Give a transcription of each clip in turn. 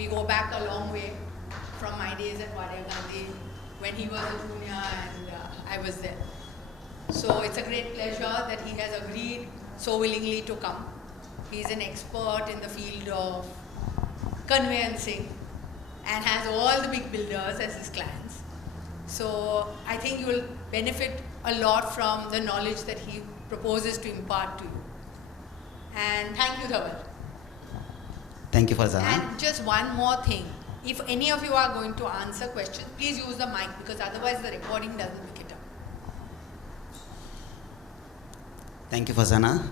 We go back a long way from my days at Vadya Gandhi when he was a junior and I was there. So it's a great pleasure that he has agreed so willingly to come. He's an expert in the field of conveyancing and has all the big builders as his clients. So I think you will benefit a lot from the knowledge that he proposes to impart to you. And thank you, Dhaval. Thank you, Farzana. And just one more thing. If any of you are going to answer questions, please use the mic because otherwise the recording doesn't pick it up. Thank you, Farzana.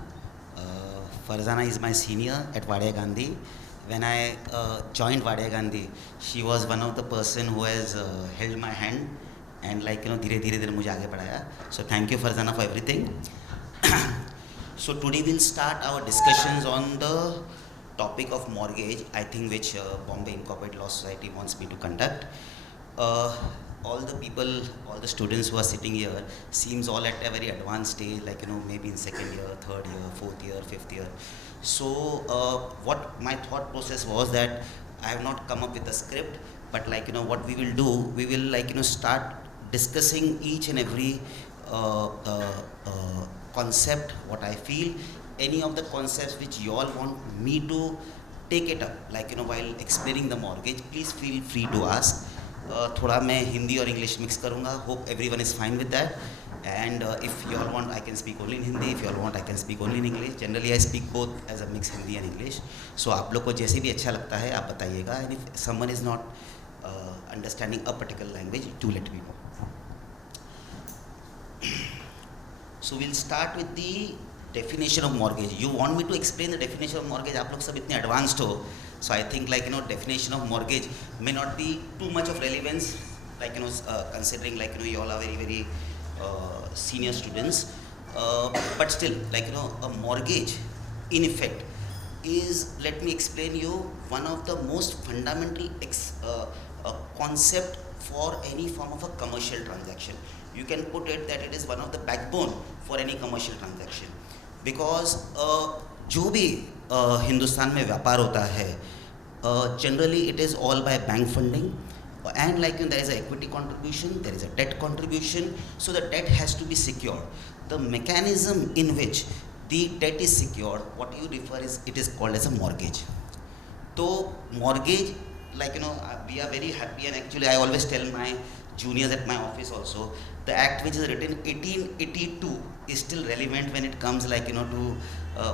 Farzana is my senior at Vadya Gandhi. When I joined Vadya Gandhi, she was one of the person who has held my hand and धीरे धीरे मुझे आगे बढ़ाया. So thank you, Farzana, for everything. So today we'll start our discussions on the topic of mortgage, I think which Bombay Incorporated Law Society wants me to conduct. All the people, all the students who are sitting here seems all at a very advanced stage, maybe in second year, third year, fourth year, fifth year. So what my thought process was that I have not come up with a script, but what we will do, we will start discussing each and every concept, what I feel, any of the concepts which you all want me to take it up, while explaining the mortgage, please feel free to ask. थोड़ा मैं हिंदी और English mix करूँगा. Hope everyone is fine with that. And if you all want, I can speak only in Hindi. If you all want, I can speak only in English. Generally, I speak both as a mix Hindi and English. So आप लोग को जैसे भी अच्छा लगता है आप बताइएगा. And if someone is not understanding a particular language, do let me know. So we'll start with the definition of mortgage. You want me to explain the definition of mortgage? आप लोग सब इतने advanced हो. So I think definition of mortgage may not be too much of relevance, considering you all are very, very senior students. But still, a mortgage, in effect, is, let me explain you, one of the most fundamental concept for any form of a commercial transaction. You can put it that it is one of the backbone for any commercial transaction. Because जो भी हिंदुस्तान में व्यापार होता है, generally it is all by bank funding, and there is a equity contribution, there is a debt contribution, so the debt has to be secured. The mechanism in which the debt is secured, what you refer is, it is called as a mortgage. So mortgage, we are very happy, and actually I always tell my juniors at my office also, the act which is written 1882 is still relevant when it comes to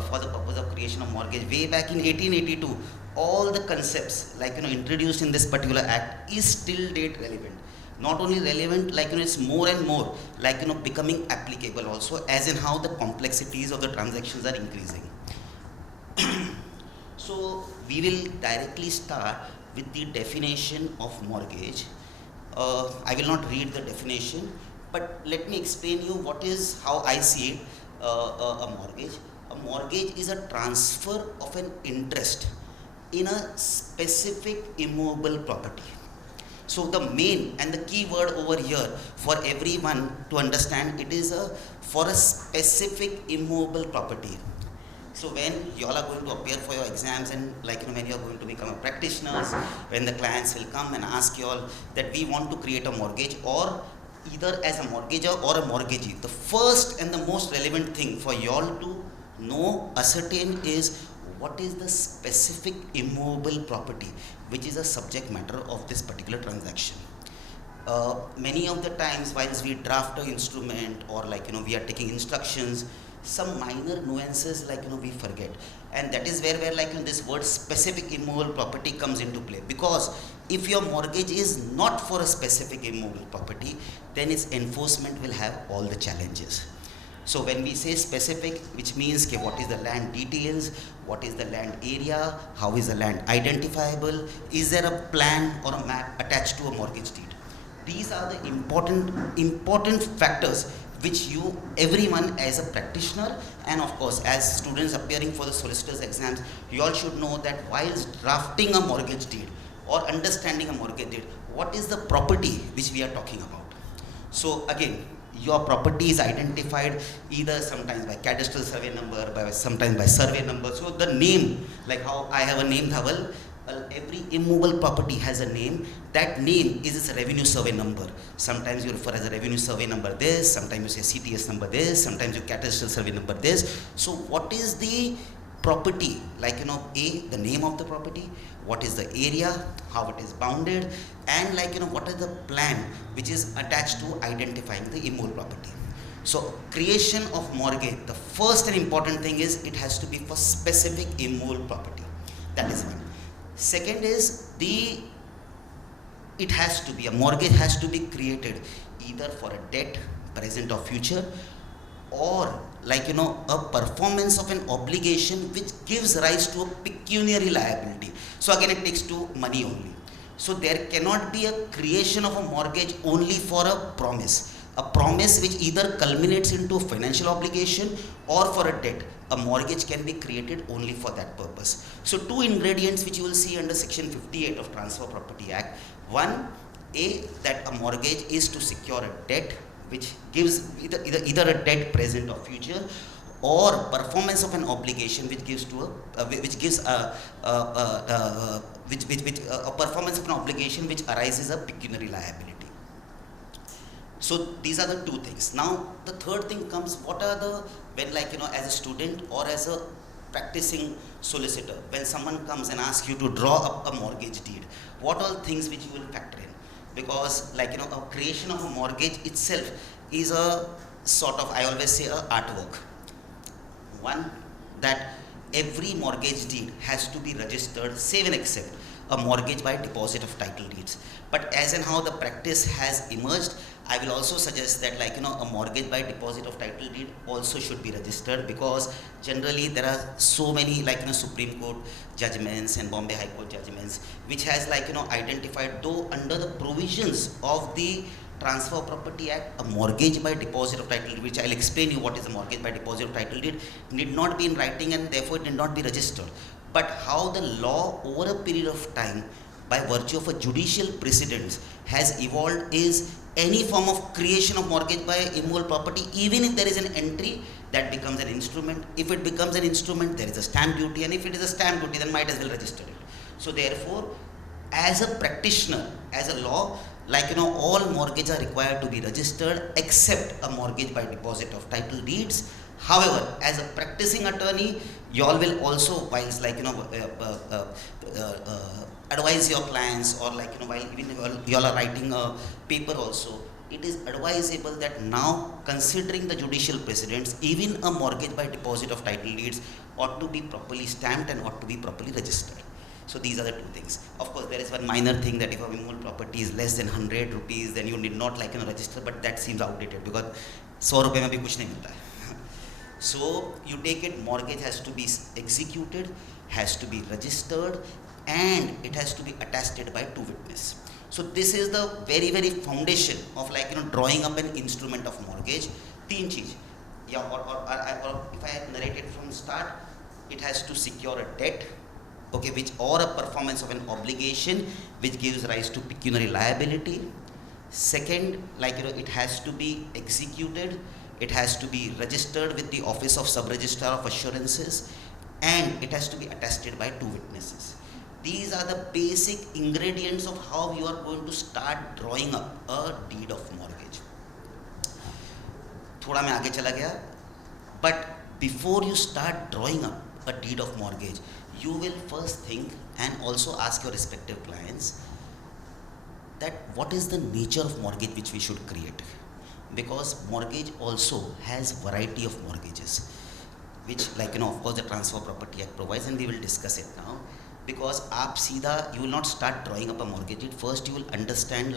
for the purpose of creation of mortgage. Way back in 1882, all the concepts introduced in this particular act is still date relevant. Not only relevant, it's more and more becoming applicable also, as in how the complexities of the transactions are increasing. So we will directly start with the definition of mortgage. I will not read the definition, but let me explain you how I see it. A mortgage. A mortgage is a transfer of an interest in a specific immovable property. So the main and the key word over here for everyone to understand, it is for a specific immovable property. So when you all are going to appear for your exams and when you are going to become a practitioners, when the clients will come and ask you all that we want to create a mortgage, or either as a mortgagor or a mortgagee, the first and the most relevant thing for you all to know, ascertain is what is the specific immovable property which is a subject matter of this particular transaction. Many of the times whilst we draft an instrument or we are taking instructions, some minor nuances we forget, and that is where this word specific immovable property comes into play. Because if your mortgage is not for a specific immovable property, then its enforcement will have all the challenges. So when we say specific, which means what is the land details, what is the land area, how is the land identifiable, is there a plan or a map attached to a mortgage deed? These are the important factors which everyone as a practitioner, and of course as students appearing for the solicitor's exams, you all should know that whilst drafting a mortgage deed or understanding a mortgage deed, what is the property which we are talking about. So again, your property is identified either sometimes by cadastral survey number, sometimes by survey number. So the name, like how I have a name Dhaval, every immovable property has a name. That name is its revenue survey number. Sometimes you refer as a revenue survey number this, sometimes you say CTS number this, sometimes you cadastral survey number this. So what is the property? Like, A, the name of the property, what is the area, how it is bounded, and like, what is the plan which is attached to identifying the immovable property. So creation of mortgage, the first and important thing is it has to be for specific immovable property. That is one. Second is it has to be, a mortgage has to be created either for a debt, present or future, or like, a performance of an obligation which gives rise to a pecuniary liability. So again, it takes to money only. So there cannot be a creation of a mortgage only for a promise which either culminates into a financial obligation or for a debt. A mortgage can be created only for that purpose. So two ingredients which you will see under section 58 of Transfer Property Act. One, that a mortgage is to secure a debt which gives either a debt present or future, or performance of an obligation which gives a performance of an obligation which arises a pecuniary liability. So these are the two things. Now the third thing comes, when as a student or as a practicing solicitor, when someone comes and asks you to draw up a mortgage deed, what all things which you will factor in? Because a creation of a mortgage itself is a sort of, I always say, a artwork. One, that every mortgage deed has to be registered, save and except a mortgage by deposit of title deeds. But as and how the practice has emerged, I will also suggest that a mortgage by deposit of title deed also should be registered, because generally there are so many Supreme Court judgments and Bombay High Court judgments which has identified, though under the provisions of the Transfer Property Act, a mortgage by deposit of title deed, which I'll explain you what is a mortgage by deposit of title deed, need not be in writing and therefore it need not be registered. But how the law over a period of time, by virtue of a judicial precedence, has evolved is any form of creation of mortgage by immovable property, even if there is an entry, that becomes an instrument. If it becomes an instrument, there is a stamp duty, and if it is a stamp duty, then might as well register it. So therefore, as a practitioner, as a law, all mortgages are required to be registered except a mortgage by deposit of title deeds. However, as a practicing attorney, you all will also, whilst advise your clients, or while even you all are writing a paper also, it is advisable that now, considering the judicial precedents, even a mortgage by deposit of title deeds ought to be properly stamped and ought to be properly registered. So these are the two things. Of course, there is one minor thing, that if a immovable property is less than 100 rupees, then you need not register, but that seems outdated, because 100 rupees mein bhi kuch nahi milta hai. So you take it, mortgage has to be executed, has to be registered, and it has to be attested by two witnesses. So this is the very, very foundation of drawing up an instrument of mortgage. Teen cheez. Yeah, or if I narrate it from start, it has to secure a debt, okay, or a performance of an obligation which gives rise to pecuniary liability. Second, it has to be executed, it has to be registered with the Office of Sub-Registrar of Assurances, and it has to be attested by two witnesses. These are the basic ingredients of how you are going to start drawing up a deed of mortgage. Thoda main aage chala gaya, but before you start drawing up a deed of mortgage, you will first think and also ask your respective clients that what is the nature of mortgage which we should create, because mortgage also has variety of mortgages, which of course the Transfer Property Act provides, and we will discuss it now. Because you will not start drawing up a mortgage deed. First you will understand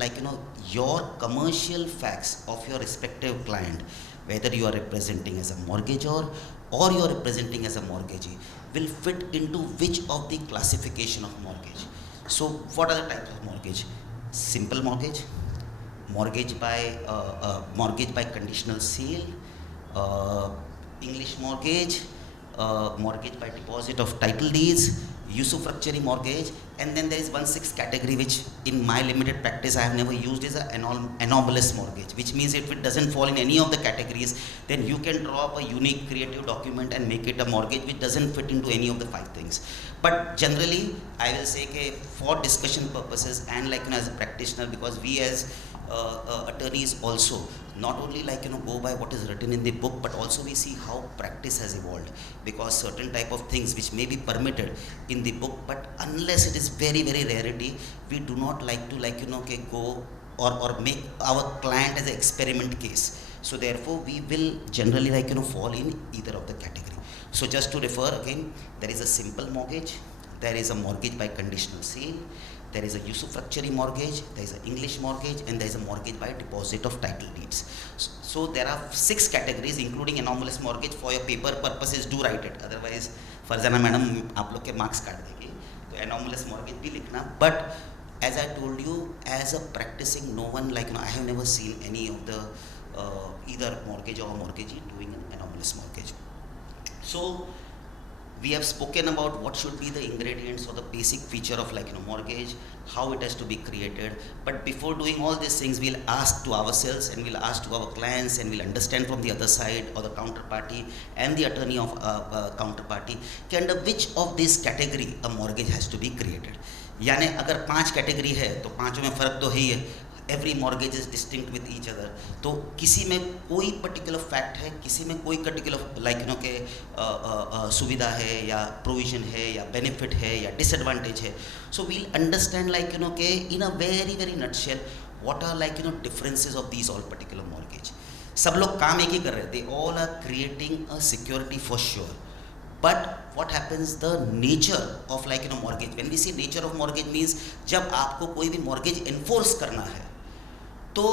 your commercial facts of your respective client, whether you are representing as a mortgagor or you are representing as a mortgagee, will fit into which of the classification of mortgage. So what are the types of mortgage? Simple mortgage, mortgage by conditional sale, English mortgage, mortgage by deposit of title deeds, usufructuary mortgage, and then there is one sixth category which in my limited practice I have never used, is an anomalous mortgage, which means if it doesn't fall in any of the categories, then you can draw up a unique creative document and make it a mortgage which doesn't fit into any of the 5 things. But generally I will say that for discussion purposes and as a practitioner, because we as attorneys also not only go by what is written in the book, but also we see how practice has evolved, because certain type of things which may be permitted in the book, but unless it is very very rarity, we do not like to go or make our client as an experiment case. So therefore we will generally fall in either of the category. So just to refer again, there is a simple mortgage, there is a mortgage by conditional sale, there is a usufructuary mortgage, there is an English mortgage, and there is a mortgage by deposit of title deeds. So there are 6 categories including anomalous mortgage. For your paper purposes, do write it, otherwise Farzana madam आप लोग के marks काट देगी, तो anomalous mortgage भी लिखना. But as I told you, as a practicing, no one I have never seen any of the either mortgage or mortgagee doing an anomalous mortgage. So we have spoken about what should be the ingredients or the basic feature of mortgage, how it has to be created. But before doing all these things, we'll ask to ourselves and we'll ask to our clients and we'll understand from the other side or the counterparty and the attorney of counterparty under which of this category a mortgage has to be created. यानी अगर 5 category है तो 5 में फ़र्क तो है ही है. Every mortgage is distinct with each other. तो किसी में कोई पर्टिकुलर फैक्ट है, किसी में कोई पर्टिकुलर के सुविधा है या प्रोविजन है या बेनिफिट है या डिसएडवांटेज है. सो वील अंडरस्टैंड के in a very very nutshell what are differences of these all particular mortgage. सब लोग काम एक ही कर रहे हैं, they all are creating a security for sure. But what happens, the nature of mortgage, when we say nature of mortgage means जब आपको कोई भी mortgage enforce करना है तो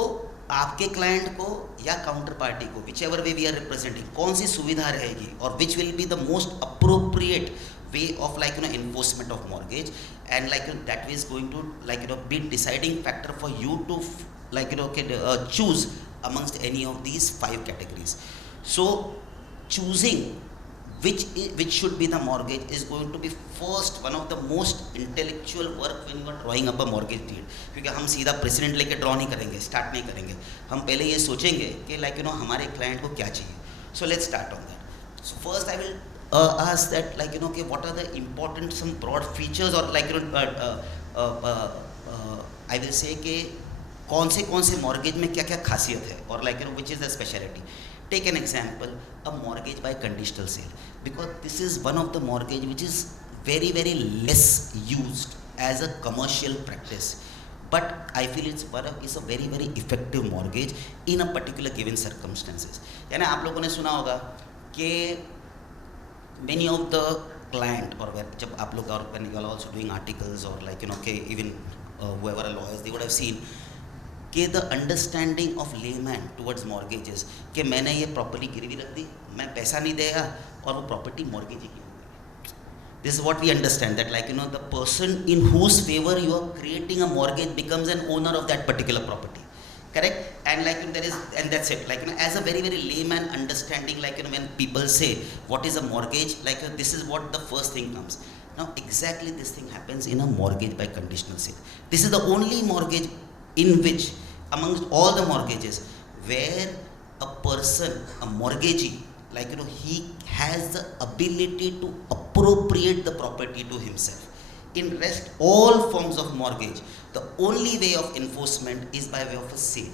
आपके client को या काउंटर पार्टी को, whichever way we are representing, कौन सी सुविधा रहेगी और which will be the most appropriate way of enforcement of mortgage, and that is going to be deciding factor for you to choose amongst any of these 5 categories. So choosing which should be the mortgage is going to be first one of the most intellectual work when you are drawing up a mortgage deed. क्योंकि हम सीधा president लेके draw नहीं करेंगे, start नहीं करेंगे, हम पहले ये सोचेंगे कि हमारे क्लाइंट को क्या चाहिए. So let's start on that. So first I will ask that what are the important some broad features or I will say कि कौन से mortgage में क्या क्या खासियत है और which is the speciality. Take an example, a mortgage by conditional sale, because this is one of the mortgage which is very very less used as a commercial practice, but I feel it's a very very effective mortgage in a particular given circumstances. यानी आप लोगों ने सुना होगा कि many of the client or जब आप लोग और when you are also doing articles or even whoever are lawyers, they would have seen कि the understanding of layman towards mortgages कि मैंने ये प्रॉपर्टी गिरवी रख दी, मैं पैसा नहीं देगा और वो प्रॉपर्टी mortgage ही की. This is what we understand, that the person in whose favor you are creating a mortgage becomes an owner of that particular property, correct? And there is, and that's it. As a very very layman understanding, when people say what is a mortgage, this is what the first thing comes. Now exactly this thing happens in a mortgage by conditional sale. This is the only mortgage in which amongst all the mortgages where a person, a mortgagee, he has the ability to appropriate the property to himself. In rest all forms of mortgage, the only way of enforcement is by way of a sale,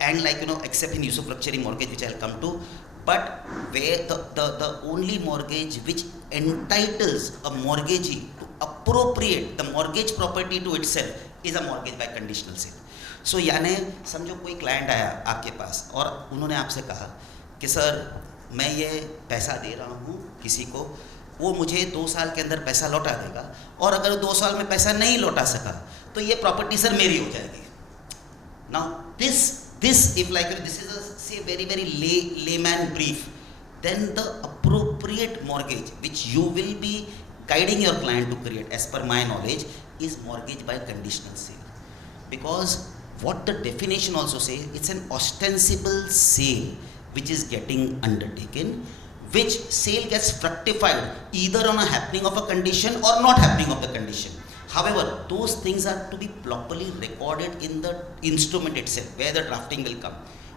and except in usufructuary mortgage, which I'll come to. But where the only mortgage which entitles a mortgagee to appropriate the mortgage property to itself is a mortgage by conditional sale. So यानी समझो कोई client आया आपके पास और उन्होंने आपसे कहा कि सर मैं ये पैसा दे रहा हूँ किसी को, वो मुझे 2 साल के अंदर पैसा लौटा देगा, और अगर 2 साल में पैसा नहीं लौटा सका तो ये प्रॉपर्टी सर मेरी हो जाएगी. Now this if this is a say very very layman brief, then the appropriate mortgage which you will be guiding your client to create as per my knowledge is mortgage by conditional sale. Because what the definition also says, it's an ostensible sale which is getting undertaken which sale gets fructified either on a happening of a condition or not happening of the condition. However, those things are to be properly recorded in the instrument itself, where the drafting will come.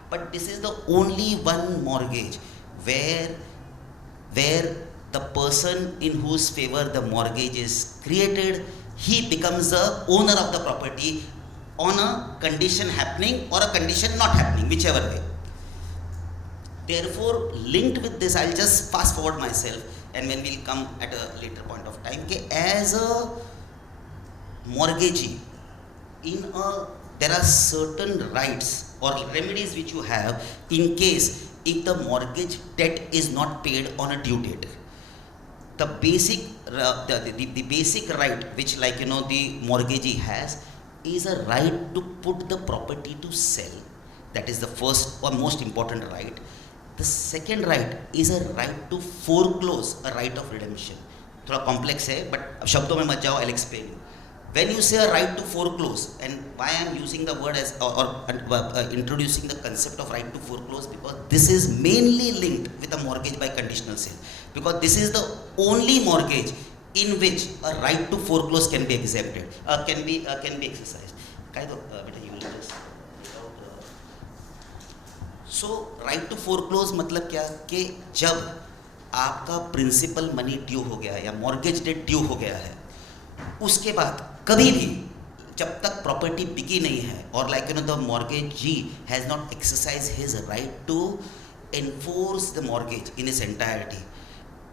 But this is the only one mortgage where the person in whose favor the mortgage is created, he becomes the owner of the property on a condition happening or a condition not happening, whichever way. Therefore, linked with this, I'll just fast forward myself, and when we'll come at a later point of time, as a mortgagee, there are certain rights or remedies which you have in case if the mortgage debt is not paid on a due date. The basic right which the mortgagee has is a right to put the property to sell. That is the first or most important right. The second right is a right to foreclose, a right of redemption. थोड़ा complex है, but शब्दों में मत जाओ, I'll explain you. When you say a right to foreclose, and why I am using the word as or introducing the concept of right to foreclose, because this is mainly linked with a mortgage by conditional sale, because this is the only mortgage in which a right to foreclose can be exempted, can be exercised. You will just so right to foreclose मतलब क्या कि जब आपका principal money due हो गया है या mortgage date due हो गया है, उसके बाद कभी भी जब तक प्रॉपर्टी बिकी नहीं है और the mortgagee has not exercise his right to enforce the mortgage in its entirety,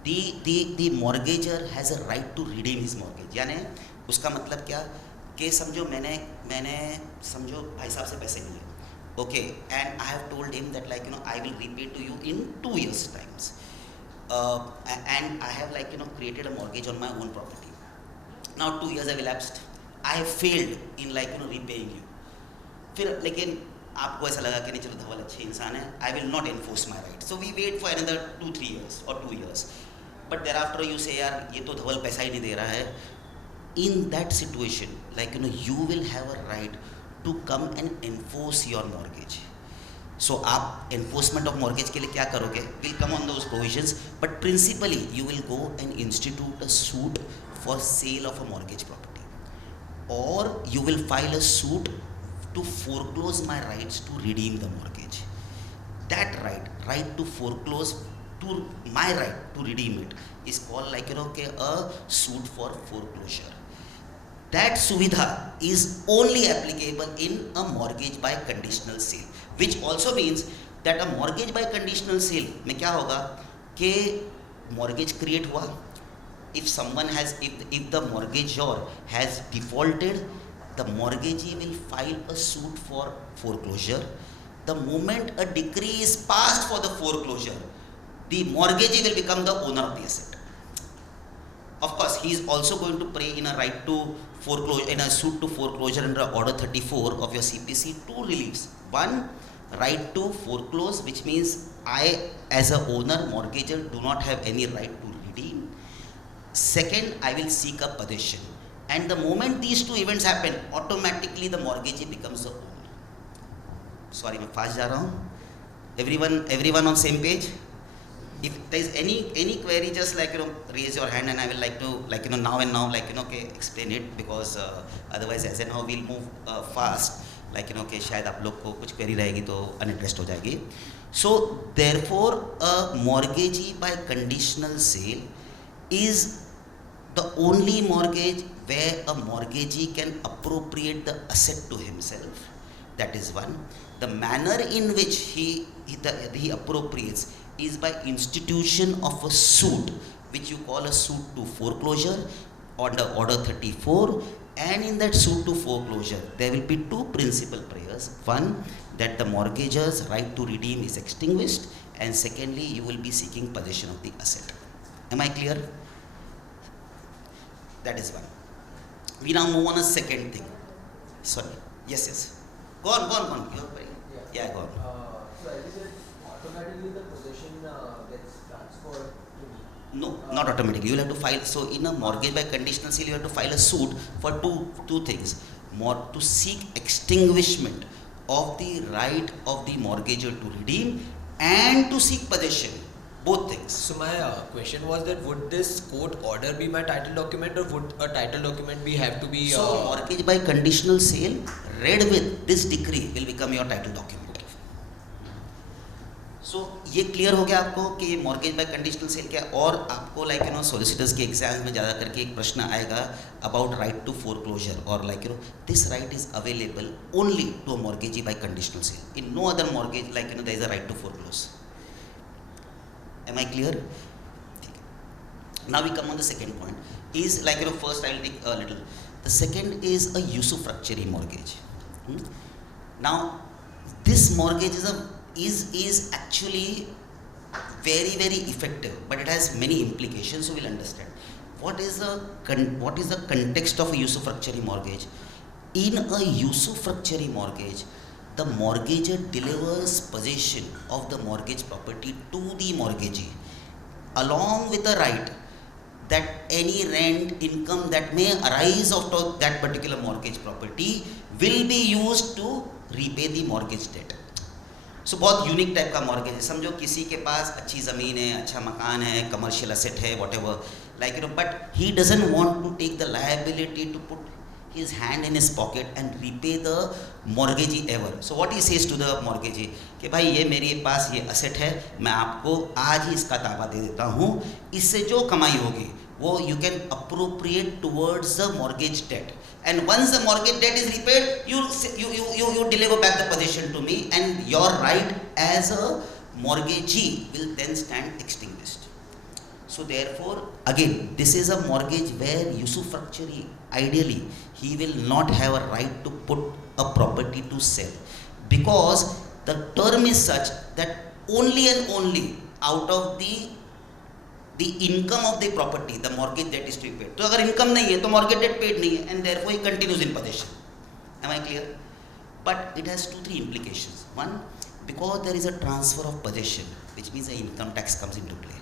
the mortgager has a right to redeem his mortgage. यानी उसका मतलब क्या कि समझो मैंने समझो भाई साहब से पैसे लिए, okay, and I have told him that I will repay to you in 2 years times, and I have created a mortgage on my own property. Now 2 years have elapsed, I have failed in repaying you. फिर लेकिन आपको ऐसा लगा कि नहीं चलो धवल अच्छे इंसान है, I will not enforce my right. So we wait for another 2-3 years or 2 years. But thereafter you say यार ये तो धवल पैसा ही नहीं दे रहा है. In that situation, you will have a right to come and enforce your mortgage. So आप enforcement of mortgage के लिए क्या करोगे? We'll come on those provisions. But principally you will go and institute a suit for sale of a mortgage property, or you will file a suit to foreclose my rights to redeem the mortgage. That right to foreclose, to my right to redeem it, is called a suit for foreclosure. That suvidha is only applicable in a mortgage by conditional sale, which also means that a mortgage by conditional sale में क्या होगा कि mortgage create हुआ, if the mortgagor has defaulted, the mortgagee will file a suit for foreclosure. The moment a decree is passed for the foreclosure, the mortgagee will become the owner of the asset. Of course, he is also going to pray in a right to foreclosure, in a suit to foreclosure under Order 34 of your CPC, 2 reliefs. One, right to foreclose, which means I as a owner, mortgager, do not have any right to redeem. Second, I will seek a possession. And the moment these 2 events happen, automatically the mortgagee becomes the owner. Sorry, मैं fast जा रहा हूँ. Everyone on same page? If there is any query, just raise your hand, and I will now explain it, because otherwise as and how we'll move fast. शायद आप लोग को कुछ query रहेगी तो unaddressed हो जाएगी. So therefore, a mortgagee by conditional sale is the only mortgage where a mortgagee can appropriate the asset to himself. That is one. The manner in which he appropriates is by institution of a suit, which you call a suit to foreclosure under Order 34. And in that suit to foreclosure, there will be 2 principal prayers. One, that the mortgager's right to redeem is extinguished, and secondly, you will be seeking possession of the asset. Am I clear? That is one. We now move on a second thing. Sorry. Yes. Go on. You have query? Yeah, go on. So as you said, automatically the possession gets transferred to me. No, not automatically. You will have to file. So in a mortgage by conditional sale, you have to file a suit for two things. To seek extinguishment of the right of the mortgagor to redeem, and to seek possession. both things. So my question was that would this court order be my title document, or would a title document have to be? So mortgage by conditional sale read with this decree will become your title document. So ये clear हो गया आपको कि ये mortgage bye conditional cell क्या है. और आपको लाइक सोलिसिटर्स के एग्जाम्स में ज़्यादा करके एक प्रश्न आएगा अबाउट राइट टू फोरक्लोजर, और like this right is available only to a mortgagee by conditional sale. In no other mortgage like there is a right to foreclose. Am I clear? Now we come on the second point. Is like first I will take a little. The second is a usufructuary mortgage. Now this mortgage is actually very effective, but it has many implications. So we'll understand what is the context of a usufructuary mortgage. In a usufructuary mortgage, the mortgagor delivers possession of the mortgage property to the mortgagee along with the right that any rent income that may arise out of that particular mortgage property will be used to repay the mortgage debt. So बहुत unique type का mortgage है. समझो किसी के पास अच्छी ज़मीन है, अच्छा मकान है, कमर्शियल असेट है, whatever, like but he doesn't want to take the liability to put his hand in his pocket and repay the mortgagee ever. So what he says to the mortgagee कि भाई ये मेरे पास ये asset है, मैं आपको आज ही इसका दावा दे देता हूँ, इससे जो कमाई होगी वो you can appropriate towards the mortgage debt, and once the mortgage debt is repaid, you deliver back the possession to me, and your right as a mortgagee will then stand extinguished. So therefore, again, this is a mortgage where usufructuary, ideally, he will not have a right to put a property to sell, because the term is such that only and only out of the income of the property, the mortgage debt is to be paid. तो अगर income नहीं है तो mortgage debt paid नहीं है, and therefore he continues in possession. Am I clear? But it has 2-3 implications. One, because there is a transfer of possession, which means the income tax comes into play.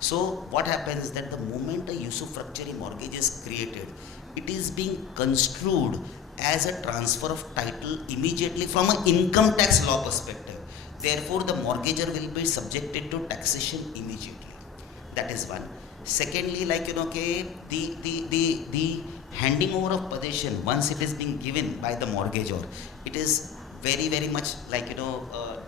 So what happens is that the moment a usufructuary mortgage is created, it is being construed as a transfer of title immediately from an income tax law perspective. Therefore, the mortgagor will be subjected to taxation immediately. That is one. Secondly, like the handing over of possession, once it is being given by the mortgagor, it is very much like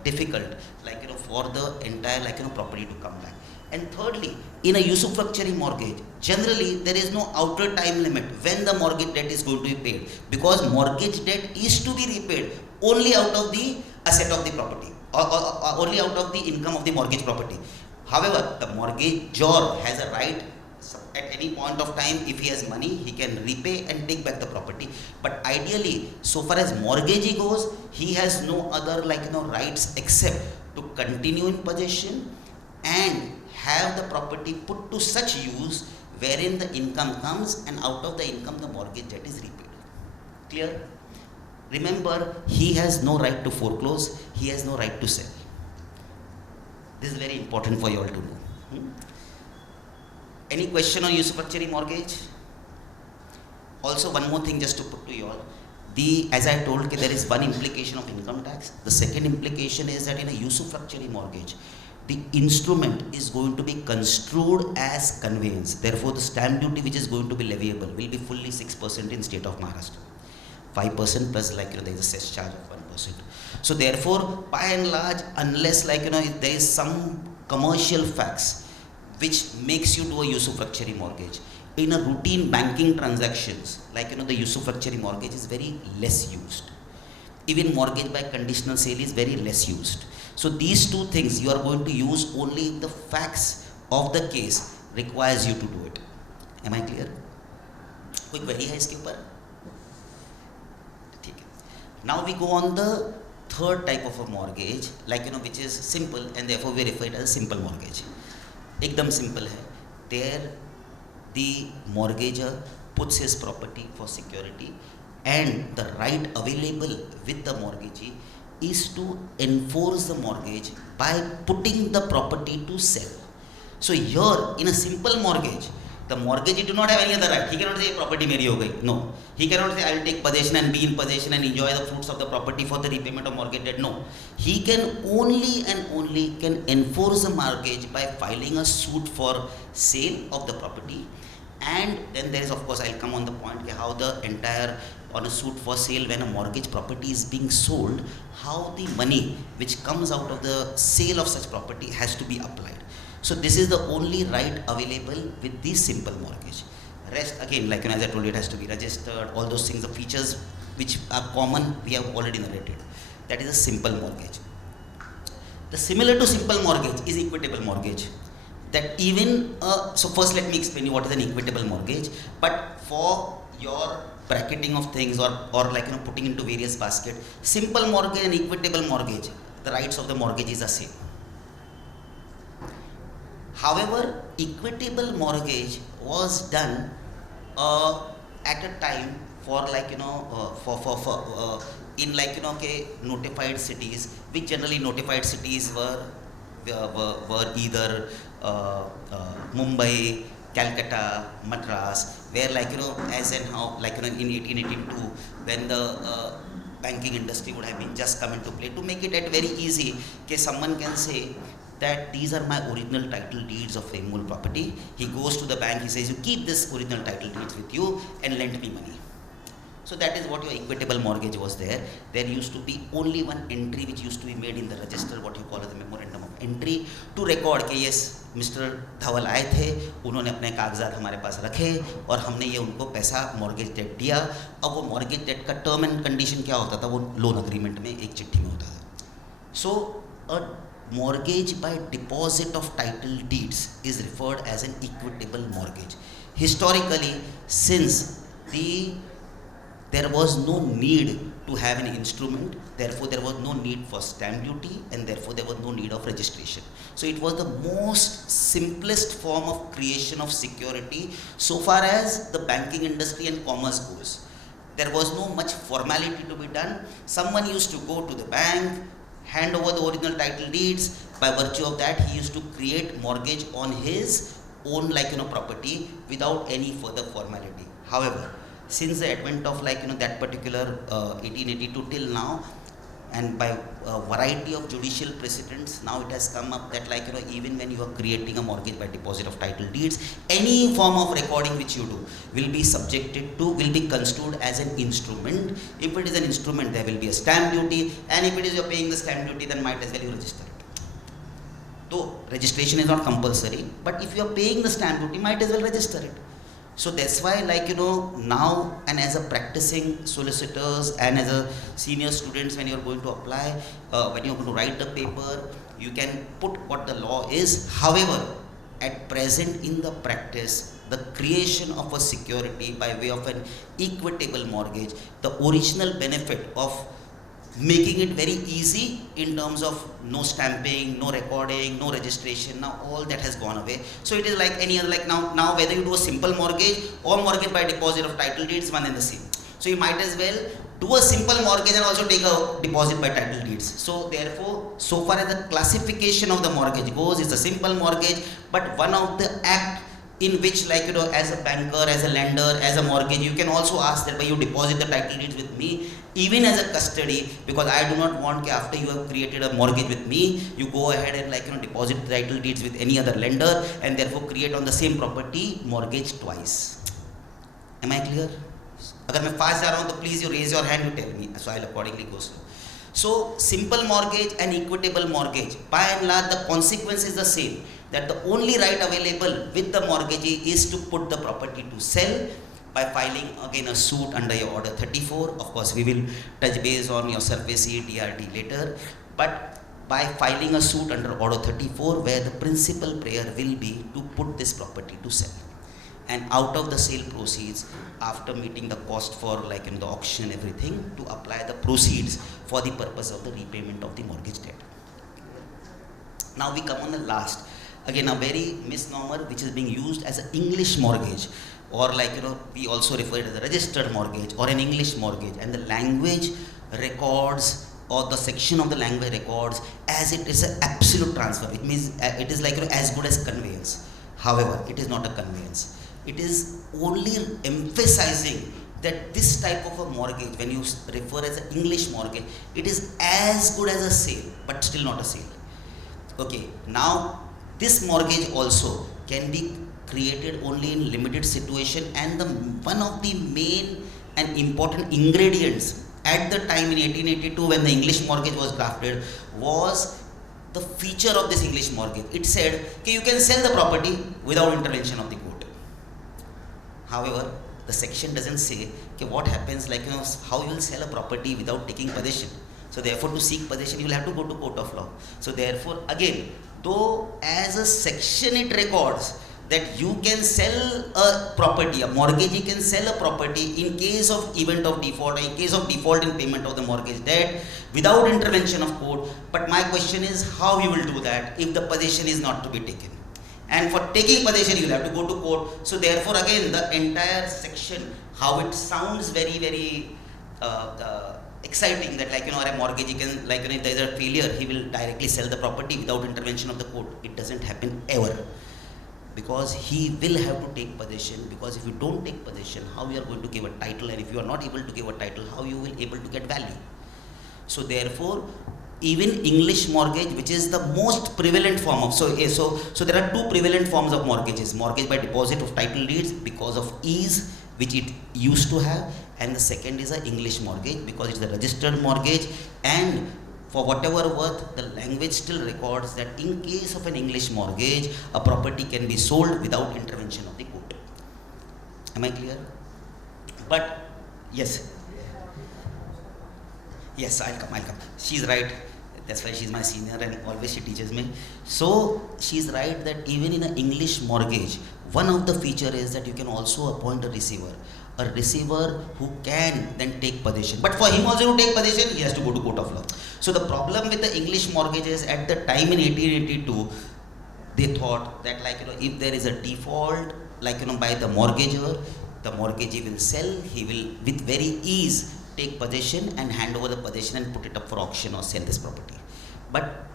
difficult, like for the entire property to come back. And thirdly, in a usufructuary mortgage, generally there is no outer time limit when the mortgage debt is going to be paid, because mortgage debt is to be repaid only out of the asset of the property, or only out of the income of the mortgage property. However, the mortgagor has a right at any point of time, if he has money, he can repay and take back the property. But ideally, so far as mortgagee goes, he has no other rights except to continue in possession and have the property put to such use wherein the income comes, and out of the income the mortgage debt is repaid. Clear? Remember, he has no right to foreclose, he has no right to sell. This is very important for you all to know. Any question on usufructuary mortgage? Also, one more thing just to put to you all. As I told, there is one implication of income tax. The second implication is that in a usufructuary mortgage, the instrument is going to be construed as conveyance. Therefore, the stamp duty which is going to be leviable will be fully 6% in state of Maharashtra. 5% plus there is a cess charge of 1%. So therefore, by and large, unless if there is some commercial facts which makes you do a usufructuary mortgage, in a routine banking transactions, the usufructuary mortgage is very less used. Even mortgage by conditional sale is very less used. So these two things you are going to use only if the facts of the case requires you to do it. Am I clear? Quick query hai iske upar? Now we go on the third type of a mortgage, which is simple, and therefore we refer it as a simple mortgage. Ekdam simple hai. There the mortgagor puts his property for security, and the right available with the mortgagee is to enforce the mortgage by putting the property to sell. So here, in a simple mortgage, The mortgagee do not have any other right. He cannot say property meri ho gayi. No. He cannot say I will take possession and be in possession and enjoy the fruits of the property for the repayment of mortgage debt. No. He can only and only can enforce the mortgage by filing a suit for sale of the property. And then there is, of course, I'll come on the point how the entire on a suit for sale when a mortgage property is being sold, how the money which comes out of the sale of such property has to be applied. So this is the only right available with the simple mortgage. Rest again, like as I told you, it has to be registered, all those things, the features which are common, we have already narrated. That is a simple mortgage. The similar to simple mortgage is equitable mortgage. That even, so first let me explain you what is an equitable mortgage. But for your bracketing of things or putting into various baskets, simple mortgage and equitable mortgage, the rights of the mortgagees are same. However, equitable mortgage was done at a time for notified cities, which generally notified cities were either Mumbai, Calcutta, Madras, where as and how in 1882 when the banking industry would have been just come into play, to make it very easy, someone can say that these are my original title deeds of immovable property. He goes to the bank, he says, you keep this original title deeds with you and lend me money. So that is what your equitable mortgage was there. There used to be only one entry which used to be made in the register, what you call as the memorandum of entry, to record कि yes, Mr. Dhaval आए थे, उन्होंने अपने कागजात हमारे पास रखे और हमने ये उनको पैसा mortgage debt दिया. अब वो mortgage debt का term and condition क्या होता था, वो loan agreement में एक चिट्ठी में होता था. So a mortgage by deposit of title deeds is referred as an equitable mortgage. Historically, since there was no need to have an instrument, therefore there was no need for stamp duty, and therefore there was no need of registration. So it was the most simplest form of creation of security so far as the banking industry and commerce goes. There was no much formality to be done. Someone used to go to the bank, hand over the original title deeds. By virtue of that, he used to create mortgage on his own property without any further formality. However, since the advent of that particular 1882 till now, and by a variety of judicial precedents, now it has come up that even when you are creating a mortgage by deposit of title deeds, any form of recording which you do will be construed as an instrument. If it is an instrument, there will be a stamp duty, and if it is you are paying the stamp duty, then might as well you register it. Though registration is not compulsory, but if you are paying the stamp duty, might as well register it. So that's why now, and as a practicing solicitors and as a senior students, when you're going to apply, when you're going to write the paper, you can put what the law is. However, at present in the practice, the creation of a security by way of an equitable mortgage, the original benefit of making it very easy in terms of no stamping, no recording, no registration, now all that has gone away. So it is like any other, now whether you do a simple mortgage or mortgage by deposit of title deeds, one and the same. So you might as well do a simple mortgage and also take a deposit by title deeds. So therefore, so far as the classification of the mortgage goes, it's a simple mortgage, but one of the act in which as a banker, as a lender, as a mortgage, you can also ask that you deposit the title deeds with me, even as a custody, because I do not want after you have created a mortgage with me, you go ahead and deposit the title deeds with any other lender and therefore create on the same property mortgage twice. Am I clear? Agar main fast ja raha hu, to please you raise your hand, you tell me, so I'll accordingly go slow. So simple mortgage and equitable mortgage, by and large the consequence is the same, that the only right available with the mortgagee is to put the property to sell by filing again a suit under your order 34. Of course, we will touch base on your SURVACE DRD later, but by filing a suit under order 34, where the principal prayer will be to put this property to sell, and out of the sale proceeds, after meeting the cost for in the auction everything, to apply the proceeds for the purpose of the repayment of the mortgage debt. Now we come on the last, again a very misnomer which is being used as an English mortgage, or we also refer it as a registered mortgage or an English mortgage, and the language records or the section of the language records as it is an absolute transfer. It means it is as good as conveyance. However, it is not a conveyance. it is only emphasizing that this type of a mortgage, when you refer as an English mortgage, it is as good as a sale, but still not a sale. Okay, now this mortgage also can be created only in limited situation, and one of the main and important ingredients at the time in 1882 when the English mortgage was drafted was the feature of this English mortgage. It said, okay, you can sell the property without intervention of the court. However, the section doesn't say, okay, what happens, like, how you will sell a property without taking possession. So therefore, to seek possession, you will have to go to court of law. So therefore, again, though as a section it records that you can sell a property, a mortgagee can sell a property in case of event of default, or in case of default in payment of the mortgage debt without intervention of court. But my question is, how you will do that if the possession is not to be taken? And for taking possession, you will have to go to court. So therefore, again, the entire section, how it sounds very, very exciting, that a mortgagee can, if there is a failure, he will directly sell the property without intervention of the court. It doesn't happen ever, because he will have to take possession, because if you don't take possession, how you are going to give a title, and if you are not able to give a title, how you will able to get value? So therefore, even English mortgage, which is the most prevalent form of, so there are two prevalent forms of mortgages: mortgage by deposit of title deeds because of ease which it used to have, and the second is an English mortgage because it's a registered mortgage, and for whatever worth, the language still records that in case of an English mortgage, a property can be sold without intervention of the court. Am I clear? But yes, I'll come. She's right. That's why she's my senior and always she teaches me. So she's right that even in an English mortgage, one of the feature is that you can also appoint a receiver who can then take possession. But for him also to take possession, he has to go to court of law. So the problem with the English mortgages at the time in 1882, they thought that if there is a default by the mortgagor, the mortgagee will sell, he will with very ease take possession and hand over the possession and put it up for auction or sell this property. But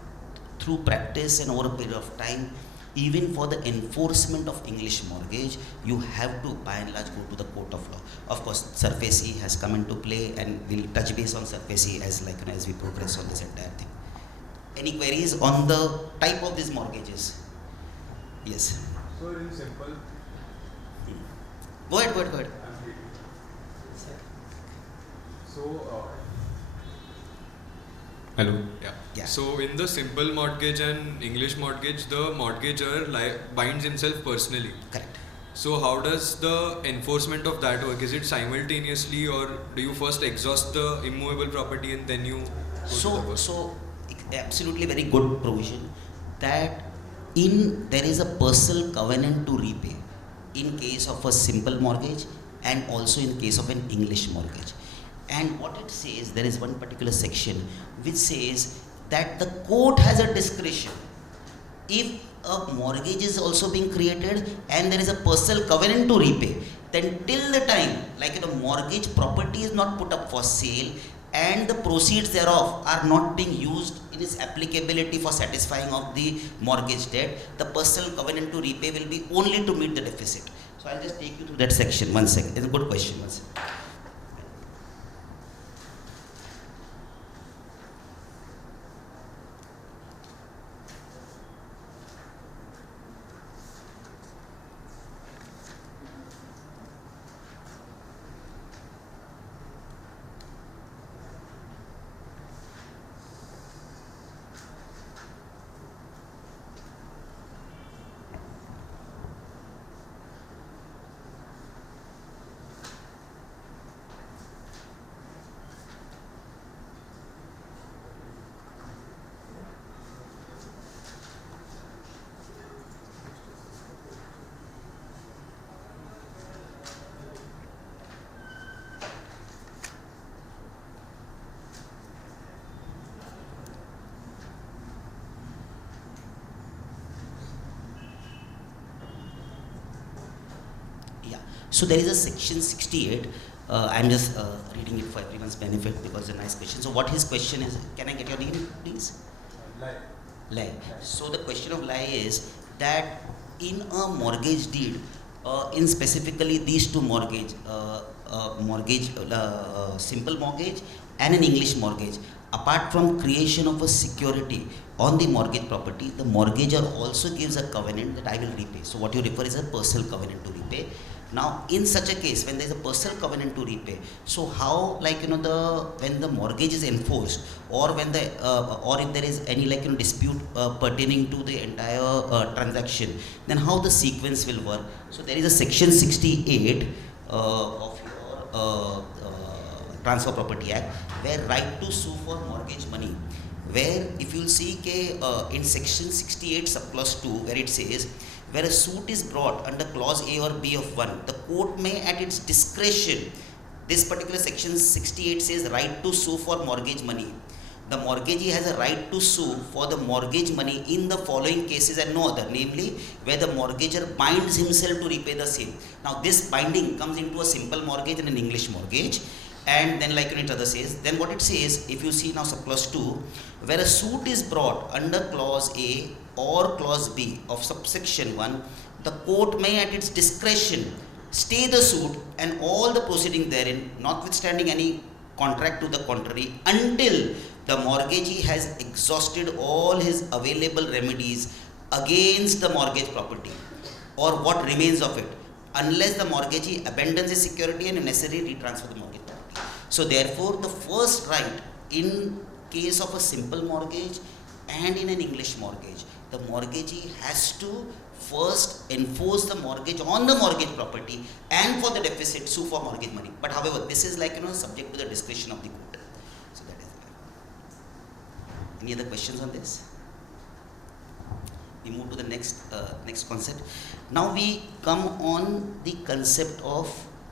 through practice and over a period of time, even for the enforcement of English mortgage, you have to by and large go to the court of law. Of course, SURFACE has come into play, and we'll touch base on SURFACE as we progress on this entire thing. Any queries on the type of these mortgages? Yes. So in simple. Go ahead. I'm reading. So. Hello. Yeah. So in the simple mortgage and English mortgage, the mortgagor binds himself personally. Correct. So how does the enforcement of that work? Is it simultaneously, or do you first exhaust the immovable property and then you go to the So absolutely very good provision that there is a personal covenant to repay in case of a simple mortgage and also in case of an English mortgage. And what it says, there is one particular section which says that the court has a discretion. If a mortgage is also being created and there is a personal covenant to repay, then till the time mortgage property is not put up for sale and the proceeds thereof are not being used in its applicability for satisfying of the mortgage debt, the personal covenant to repay will be only to meet the deficit. So I'll just take you through that section. One second. It's a good question. One second. So there is a section 68. I'm just reading it for everyone's benefit because it's a nice question. So what his question is, can I get your name, please? Lai. So the question of Lai is that in a mortgage deed, in specifically these two simple mortgage and an English mortgage. Apart from creation of a security on the mortgage property, the mortgagor also gives a covenant that I will repay. So what you refer is a personal covenant to repay. Now, in such a case, when there is a personal covenant to repay, so how, like, when the mortgage is enforced, or when the or if there is any, like, dispute pertaining to the entire transaction, then how the sequence will work? So there is a section 68 of your Transfer Property Act, where right to sue for mortgage money, where if you'll see in section 68 subclause 2, where it says, where a suit is brought under clause A or B of 1, the court may at its discretion, this particular section 68 says right to sue for mortgage money. The mortgagee has a right to sue for the mortgage money in the following cases and no other, namely where the mortgagor binds himself to repay the same. Now this binding comes into a simple mortgage and an English mortgage. And then, like it other says, then what it says, if you see now subclause 2, where a suit is brought under clause A or clause B of subsection 1, the court may at its discretion stay the suit and all the proceeding therein, notwithstanding any contract to the contrary, until the mortgagee has exhausted all his available remedies against the mortgage property or what remains of it, unless the mortgagee abandons his security and necessarily retransfer the mortgage property. So therefore, the first right in case of a simple mortgage and in an English mortgage, the mortgagee has to first enforce the mortgage on the mortgage property and for the deficit sue for mortgage money. But however, this is, like, subject to the discretion of the court. So that is any other questions on this? We move to the next concept. Now we come on the concept of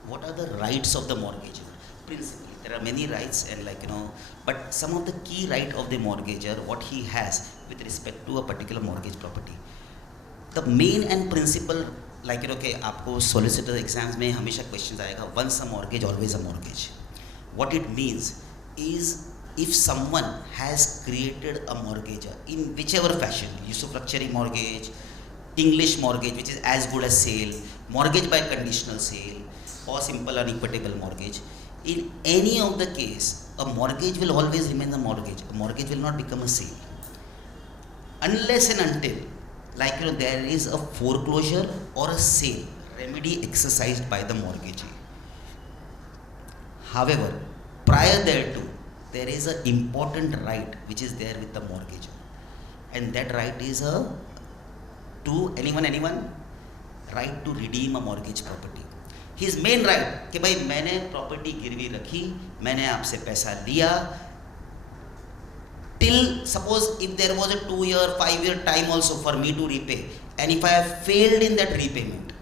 what are the rights of the mortgagor. Principally, there are many rights, and, like, but some of the key right of the mortgagor, what he has with respect to a particular mortgage property. The main and principal, like, आपको solicitor exams में हमेशा questions आएगा, once a mortgage, always a mortgage. What it means is, if someone has created a mortgagor in whichever fashion, usufructuary mortgage, English mortgage, which is as good as sale, mortgage by conditional sale, or simple or equitable mortgage, in any of the case, a mortgage will always remain a mortgage. A mortgage will not become a sale. Unless and until, like, there is a foreclosure or a sale remedy exercised by the mortgagee. However, prior thereto, there is an important right which is there with the mortgagor. And that right is to anyone? Right to redeem a mortgage property. His main right कि भाई मैंने property गिरवी रखी, मैंने आपसे पैसा लिया, till suppose if there was a 2-year, 5-year time also for me to repay, and if I have failed in that repayment,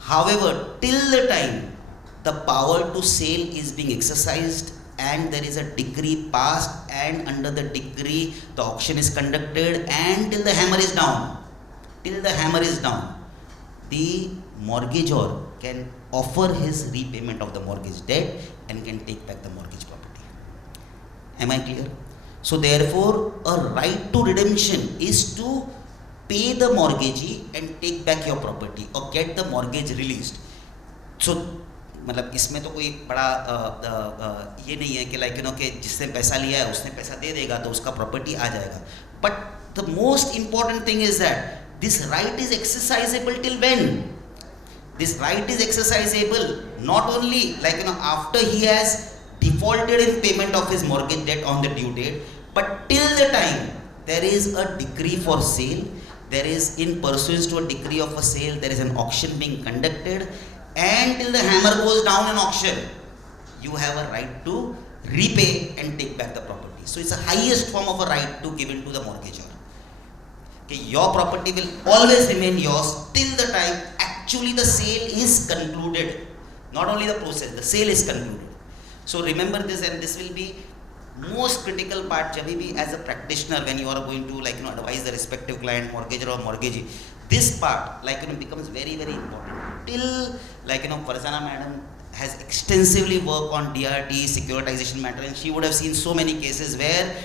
however, till the time the power to sale is being exercised and there is a decree passed, and under the decree the auction is conducted, and till the hammer is down, the mortgagor can offer his repayment of the mortgage debt and can take back the mortgage property. Am I clear? So therefore, a right to redemption is to pay the mortgagee and take back your property or get the mortgage released. So मतलब इसमें तो कोई बड़ा ये नहीं है कि, like, कि जिसने पैसा लिया है उसने पैसा दे देगा तो उसका प्रॉपर्टी आ जाएगा. But the most important thing is that this right is exercisable till when? This right is exercisable not only, like, after he has defaulted in payment of his mortgage debt on the due date, but till the time there is a decree for sale, there is, in pursuance to a decree of a sale, there is an auction being conducted, and till the hammer goes down in auction, you have a right to repay and take back the property. So it's the highest form of a right to give in to the mortgagor. Okay, your property will always remain yours till the time actually the sale is concluded. Not only the process, the sale is concluded. So remember this, and this will be most critical part जब भी as a practitioner when you are going to, like, advise the respective client, mortgagor or mortgagee. This part, like, becomes very, very important. Till, like, Farzana madam has extensively worked on DRT securitization matter, and she would have seen so many cases where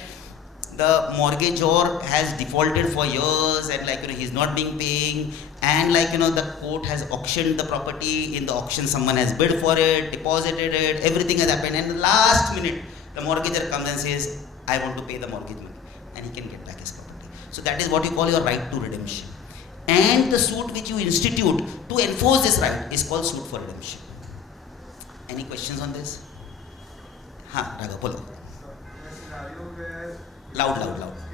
the mortgagor has defaulted for years and like he's not been paying, and like the court has auctioned the property. In the auction someone has bid for it, deposited it, everything has happened, and the last minute the mortgagor comes and says, I want to pay the mortgage money, and he can get back his property. So that is what you call your right to redemption. And the suit which you institute to enforce this right is called suit for redemption. Any questions on this? Raghav, follow. So, in a scenario where Loud.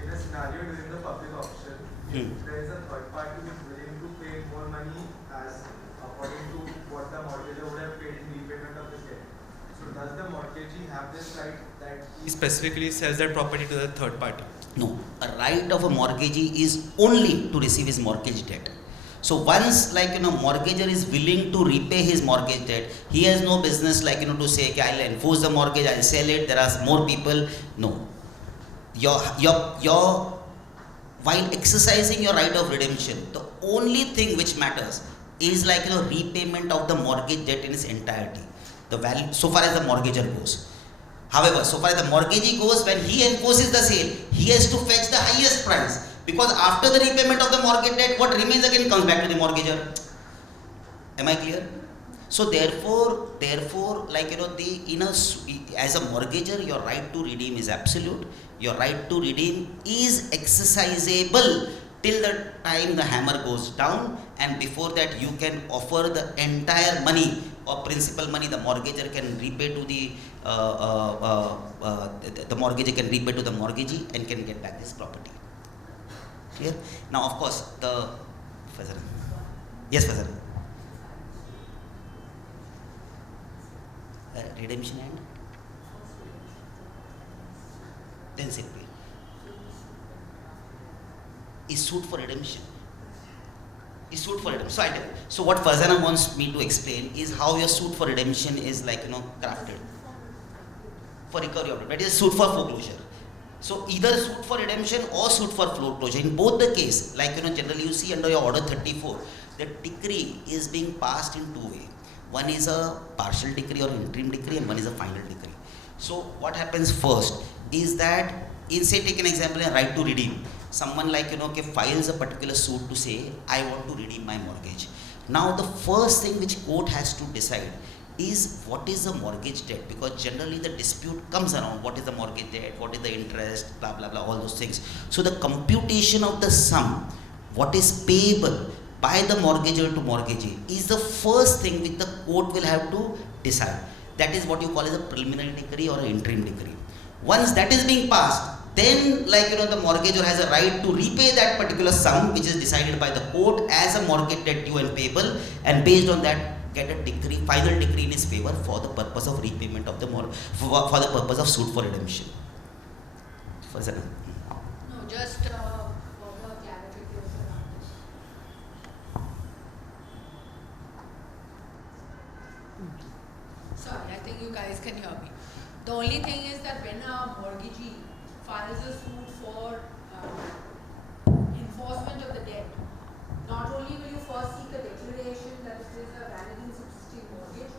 in a scenario during the public auction, if there is a third party which is willing to pay more money as according to what the mortgagor would have paid in repayment of his debt. So does the mortgagee have this right that he specifically sells that property to the third party? No, a right of a mortgagee is only to receive his mortgage debt. So once mortgagor is willing to repay his mortgage debt, he has no business to say, okay, I'll enforce the mortgage, I'll sell it, there are more people. No. Your while exercising your right of redemption, the only thing which matters is repayment of the mortgage debt in its entirety. The value, so far as the mortgagor goes. However, so far as the mortgagee goes, when he enforces the sale, he has to fetch the highest price, because after the repayment of the mortgage debt, what remains again comes back to the mortgagor. Am I clear? So therefore, as a mortgagor, your right to redeem is absolute. Your right to redeem is exercisable till the time the hammer goes down, and before that you can offer the entire money or principal money the mortgagor can repay to the mortgagor can repay to the mortgagee and can get back his property. Clear? Now, of course, the Fazal. Yes, Fazal. Redemption and then say pay. Is suit for redemption. So I tell you. So what Farzana wants me to explain is how your suit for redemption is crafted. For recovery of debt. That is suit for foreclosure. So either suit for redemption or suit for foreclosure. In both the case, generally you see under your order 34, the decree is being passed in two ways. One is a partial decree or interim decree, and one is a final decree. So what happens first is that, in say take an example, a right to redeem. Someone files a particular suit to say, I want to redeem my mortgage. Now the first thing which court has to decide is what is the mortgage debt, because generally the dispute comes around what is the mortgage debt, what is the interest, blah blah blah, all those things. So the computation of the sum, what is payable by the mortgagor to mortgagee, is the first thing which the court will have to decide. That is what you call as a preliminary decree or an interim decree. Once that is being passed, then the mortgagor has a right to repay that particular sum which is decided by the court as a mortgage debt due and payable, and based on that get a decree, final decree in his favor for the purpose of repayment of the for the purpose of suit for redemption. No, just for the clarification on this. Sorry, I think you guys can hear me. The only thing is that when a mortgagee files a suit for enforcement of the debt, not only will you first seek a declaration that it is a valid and subsisting mortgage,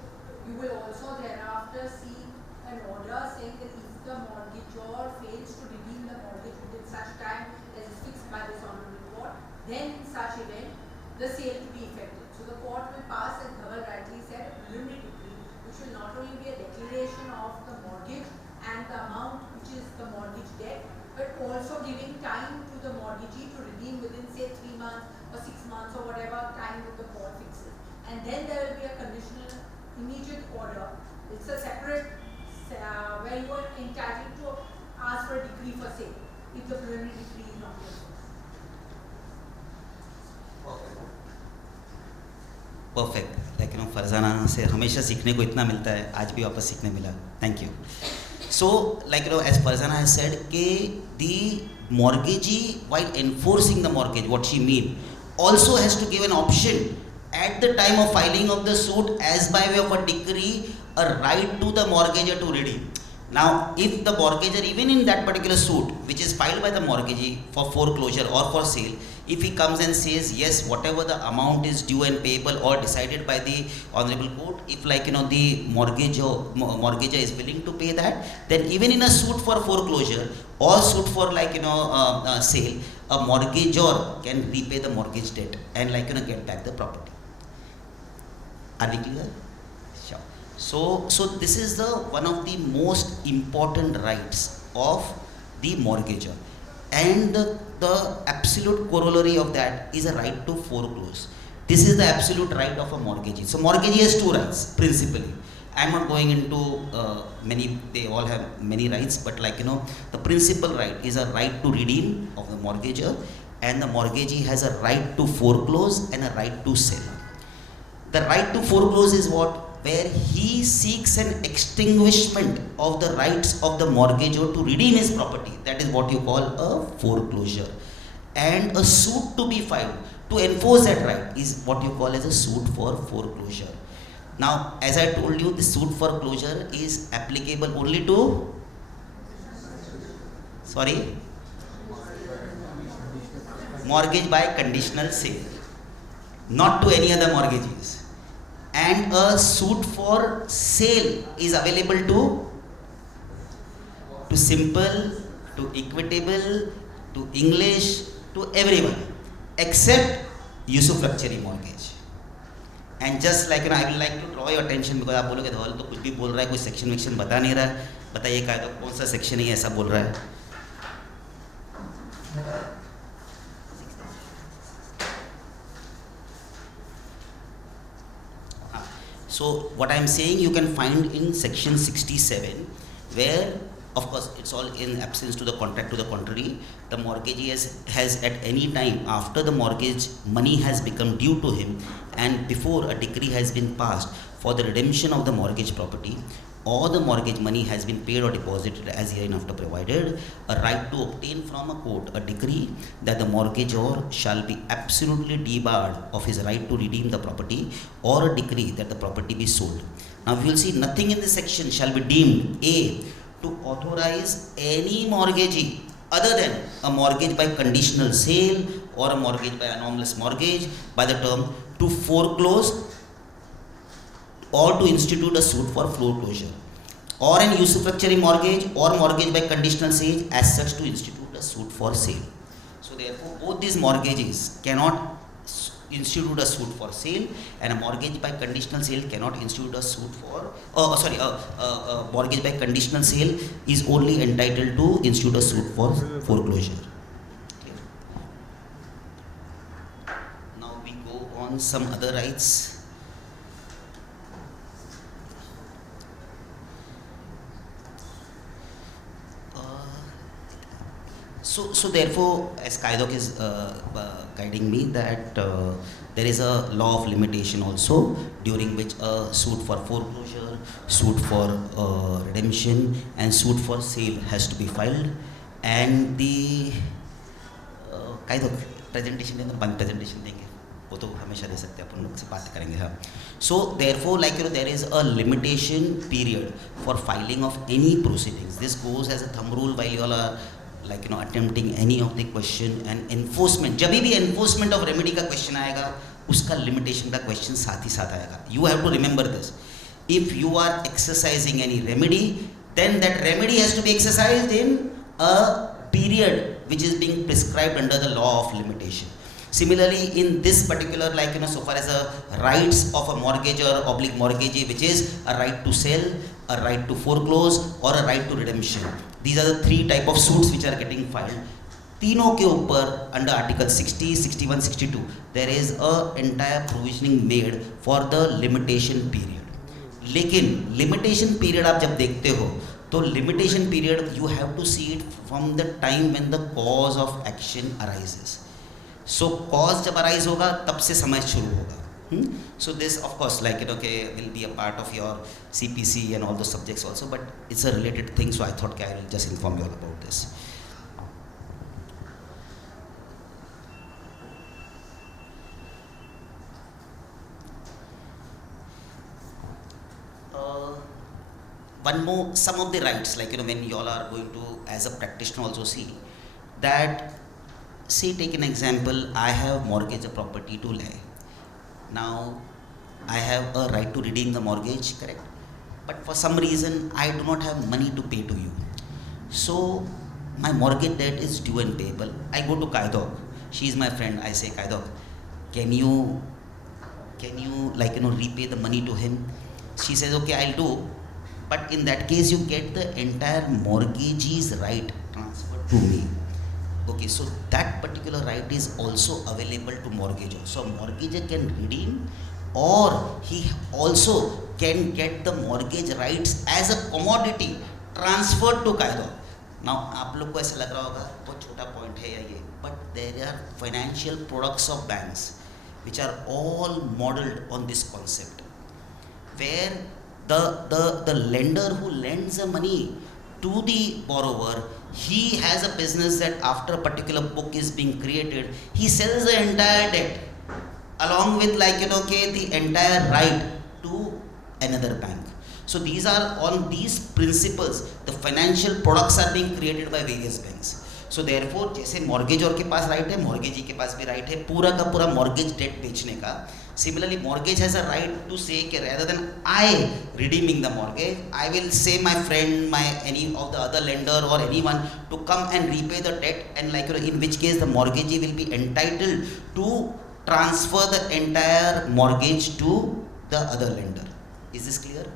you will also thereafter seek an order saying that if the mortgagor fails to redeem the mortgage within such time as is fixed by this honorable court, then in such event, the sale to be effected. So the court will pass, as Dhaval rightly said, a preliminary decree, which will not only be a declaration of the mortgage and the amount which is the mortgage debt, but also giving time to the mortgagee to redeem within say 3 months or 6 months or whatever time that the court fixes. And then there will be a conditional immediate order. It's a separate where you are entitled to ask for a decree for sale if the preliminary decree is not enforced. Perfect. Farzana से हमेशा सीखने को इतना मिलता है, आज भी वापस सीखने मिला. Thank you. So, as Farzana has said, the mortgagee, while enforcing the mortgage, what she mean, also has to give an option at the time of filing of the suit, as by way of a decree, a right to the mortgagor to redeem. Now, if the mortgagor, even in that particular suit, which is filed by the mortgagee for foreclosure or for sale, If he comes and says yes, whatever the amount is due and payable or decided by the honorable court, if like the mortgagor is willing to pay that, then even in a suit for foreclosure or suit for sale, a mortgagor can repay the mortgage debt and get back the property. Are we clear? Sure. So this is the one of the most important rights of the mortgagor, and the absolute corollary of that is a right to foreclose. This is the absolute right of a mortgagee. So mortgagee has two rights principally. I am not going into many, they all have many rights, but the principal right is a right to redeem of the mortgagor, and the mortgagee has a right to foreclose and a right to sell. The right to foreclose is what? Where he seeks an extinguishment of the rights of the mortgagor to redeem his property. That is what you call a foreclosure. And a suit to be filed to enforce that right is what you call as a suit for foreclosure. Now, as I told you, the suit for foreclosure is applicable only to, mortgage by conditional sale, not to any other mortgagees. And a suit for sale is available to simple, to equitable, to English, to everyone except usufructuary mortgage. And just I will like to draw your attention, because आप बोलोगे धवल तो कुछ भी बोल रहा है, कोई section वेक्शन बता नहीं रहा है, बताइए कौन सा सेक्शन ही ऐसा बोल रहा है? So what I am saying you can find in section 67, where of course it's all in absence to the contract to the contrary. The mortgagee has at any time after the mortgage money has become due to him and before a decree has been passed for the redemption of the mortgage property, or the mortgage money has been paid or deposited as hereinafter provided, a right to obtain from a court a decree that the mortgagor shall be absolutely debarred of his right to redeem the property, or a decree that the property be sold. Now you will see nothing in this section shall be deemed A, to authorize any mortgagee other than a mortgage by conditional sale or a mortgage by anomalous mortgage by the term to foreclose or to institute a suit for foreclosure, or an usufructuary mortgage or mortgage by conditional sale as such to institute a suit for sale. So therefore both these mortgages cannot institute a suit for sale, and a mortgage by conditional sale cannot institute a suit for mortgage by conditional sale is only entitled to institute a suit for foreclosure. Clear? Now we go on some other rights. So therefore, as Kaidok is guiding me, that there is a law of limitation also, during which a suit for foreclosure, suit for redemption and suit for sale has to be filed, and the Kaidok presentation देंगे, वो तो हमेशा दे सकते हैं, अपन लोग से बात करेंगे हाँ. So therefore, there is a limitation period for filing of any proceedings. This goes as a thumb rule while you all are attempting any of the question, and enforcement, जब भी enforcement of remedy का question आएगा, उसका limitation का question साथ ही साथ आएगा. You have to remember this. If you are exercising any remedy, then that remedy has to be exercised in a period which is being prescribed under the law of limitation. Similarly, in this particular, so far as the rights of a mortgagor / mortgagee, which is a right to sell, a right to foreclose, or a right to redemption. These are the three type of suits which are getting filed. तीनों के ऊपर under Article 60, 61, 62, there is a entire provisioning made for the limitation period. लेकिन limitation period आप जब देखते हो, तो limitation period you have to see it from the time when the cause of action arises. So cause जब arise होगा, तब से समय शुरू होगा. So this of course will be a part of your CPC and all those subjects also, but it's a related thing, so I thought I will just inform you all about this. One more, some of the rights, when you all are going to as a practitioner also see that say take an example, I have mortgaged a property to lay. Now I have a right to redeem the mortgage, correct? But for some reason I do not have money to pay to you. So my mortgage debt is due and payable. I go to Kaidok. She is my friend. I say, Kaidok, can you repay the money to him? She says, okay, I'll do. But in that case, you get the entire mortgagee's right transferred to me. Okay, so that particular right is also available to mortgagor. So mortgagor can redeem, or he also can get the mortgage rights as a commodity transferred to Kaidok. Now आप लोग को ऐसा लग रहा होगा बहुत छोटा point है ये, but there are financial products of banks which are all modeled on this concept, where the lender who lends the money to the borrower, he has a business that after a particular book is being created, he sells the entire debt along with the entire right to another bank. So these are on these principles, the financial products are being created by various banks. So therefore, जैसे mortgagor के पास right है, mortgagee के पास भी right है पूरा का पूरा mortgage debt बेचने का. Similarly, mortgage has a right to say कि rather than I redeeming the mortgage, I will say my friend, any of the other lender or anyone to come and repay the debt, and in which case the mortgagee will be entitled to transfer the entire mortgage to the other lender. Is this clear?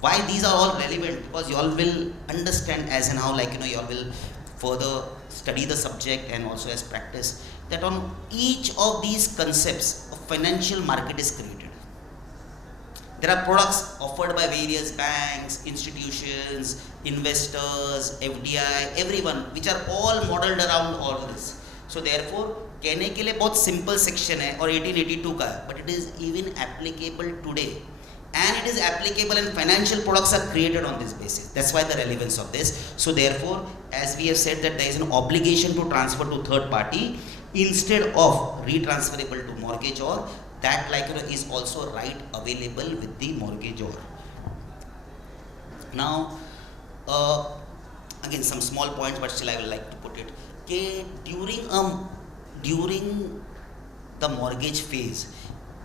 Why these are all relevant? Because you all will understand as and how you all will further study the subject and also as practice, that on each of these concepts a financial market is created. There are products offered by various banks, institutions, investors, FDI, everyone, which are all modeled around all this. So therefore, कहने के लिए बहुत simple section है और 1882 का है, but it is even applicable today. And it is applicable, and financial products are created on this basis. That's why the relevance of this. So therefore, as we have said that there is an obligation to transfer to third party instead of retransferable to mortgagor, that is also right available with the mortgagor. Now, again some small points, but still I will like to put it. Okay, during the mortgage phase,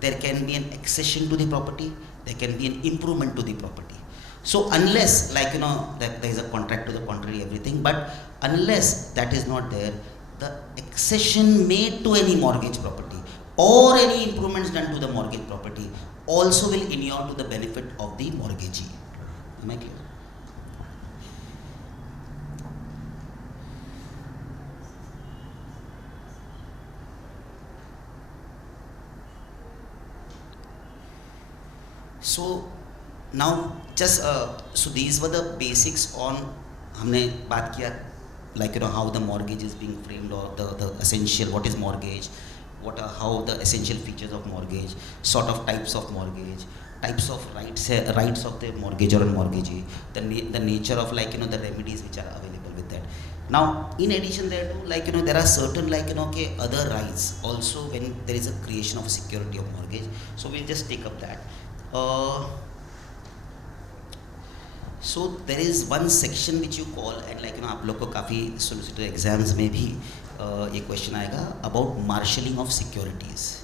there can be an accession to the property. There can be an improvement to the property. So unless that there is a contract to the contrary, everything, but unless that is not there, the accession made to any mortgage property or any improvements done to the mortgage property also will inure to the benefit of the mortgagee. Am I clear? So now just so these were the basics on हमने बात किया how the mortgage is being framed, or the essential, what is mortgage, how the essential features of mortgage, sort of types of mortgage, types of rights of the mortgagor and mortgagee, the nature of the remedies which are available with that. Now in addition there to there are certain other rights also when there is a creation of a security of mortgage. So we'll just take up that. So there is one section which you call, and आप लोग को काफ़ी solicitor exams में भी ये question आएगा about marshalling of securities.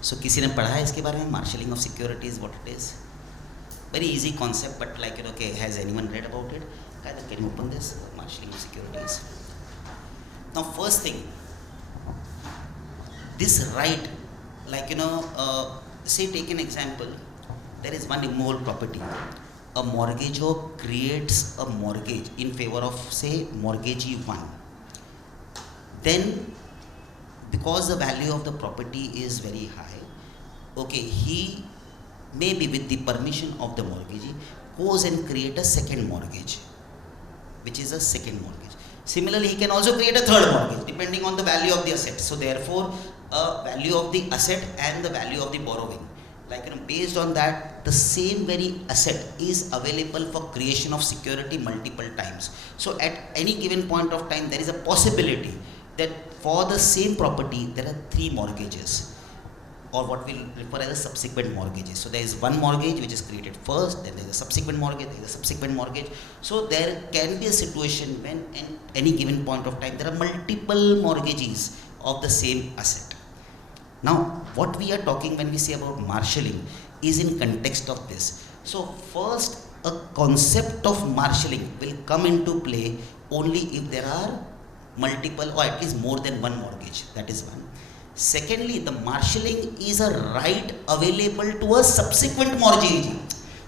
So किसी ने पढ़ा है इसके बारे में, marshalling of securities, what it is? Very easy concept, but has anyone read about it? Can you open this, marshalling of securities? Now first thing, this right, say take an example. There is one immovable property. A mortgagor creates a mortgage in favor of, say, mortgagee 1. Then, because the value of the property is very high, he maybe with the permission of the mortgagee goes and create a second mortgage, which is a second mortgage. Similarly, he can also create a third mortgage depending on the value of the asset. So therefore, value of the asset and the value of the borrowing. Based on that, the same very asset is available for creation of security multiple times. So at any given point of time, there is a possibility that for the same property, there are 3 mortgages, or what we'll refer as a subsequent mortgages. So there is one mortgage which is created first, then there is a subsequent mortgage, there is a subsequent mortgage. So there can be a situation when in any given point of time, there are multiple mortgages of the same asset. Now, what we are talking when we say about marshalling is in context of this. So, first, a concept of marshalling will come into play only if there are multiple or at least more than one mortgage. That is one. Secondly, the marshalling is a right available to a subsequent mortgagee.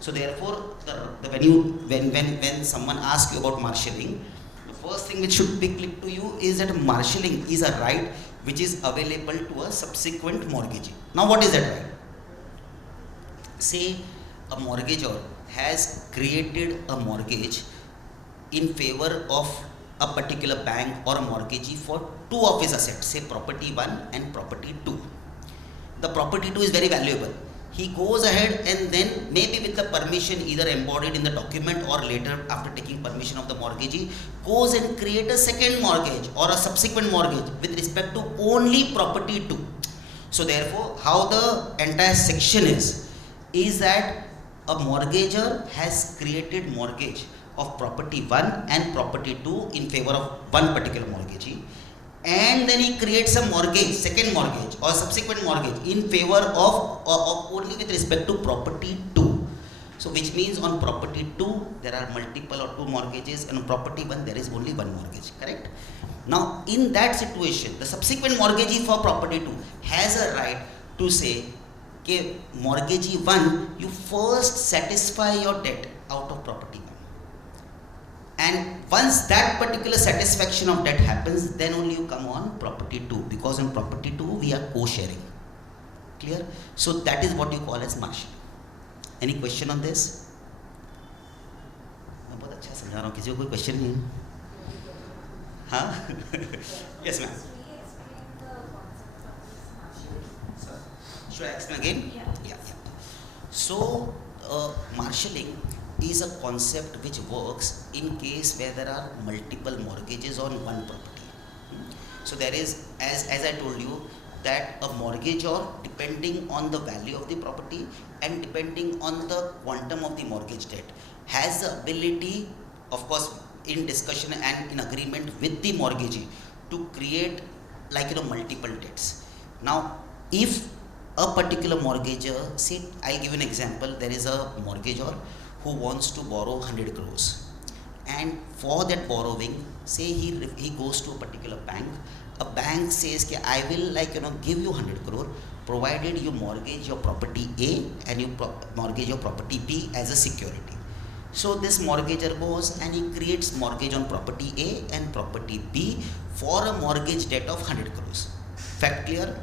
So, therefore, when someone asks you about marshalling, the first thing which should be clicked to you is that marshalling is a right which is available to a subsequent mortgagee. Now, what is that right? Say a mortgagor has created a mortgage in favor of a particular bank or a mortgagee for two of his assets, say property 1 and property 2. The property 2 is very valuable. He goes ahead and then, maybe with the permission either embodied in the document or later after taking permission of the mortgagee, goes and create a second mortgage or a subsequent mortgage with respect to only property 2. So therefore, how the entire section is that a mortgagor has created mortgage of property 1 and property 2 in favor of one particular mortgagee, and then he creates a mortgage, second mortgage or subsequent mortgage in favor of only with respect to property 2. So which means on property 2 there are multiple or two mortgages, and on property 1 there is only one mortgage, correct? Now in that situation, the subsequent mortgagee for property 2 has a right to say, okay, mortgagee 1, you first satisfy your debt out of property 1. And once that particular satisfaction of debt happens, then only you come on property 2, because on property 2 we are co-sharing. Clear? So that is what you call as marshalling. Any question on this? मैं बहुत अच्छा समझा रहा हूँ, किसी को कोई question नहीं है? हाँ? Yes, ma'am. Should I explain again? Yeah. So, marshalling is a concept which works in case where there are multiple mortgages on one property. So there is, as I told you, that a mortgagor, depending on the value of the property and depending on the quantum of the mortgage debt, has the ability, of course, in discussion and in agreement with the mortgagee, to create multiple debts. Now, if a particular mortgagor, say, I'll give you an example, there is a mortgagor who wants to borrow 100 crores, and for that borrowing, say he goes to a particular bank. A bank says that I will give you 100 crore provided you mortgage your property A and you mortgage your property B as a security. So this mortgagor goes and he creates mortgage on property A and property B for a mortgage debt of 100 crores. Fact clear?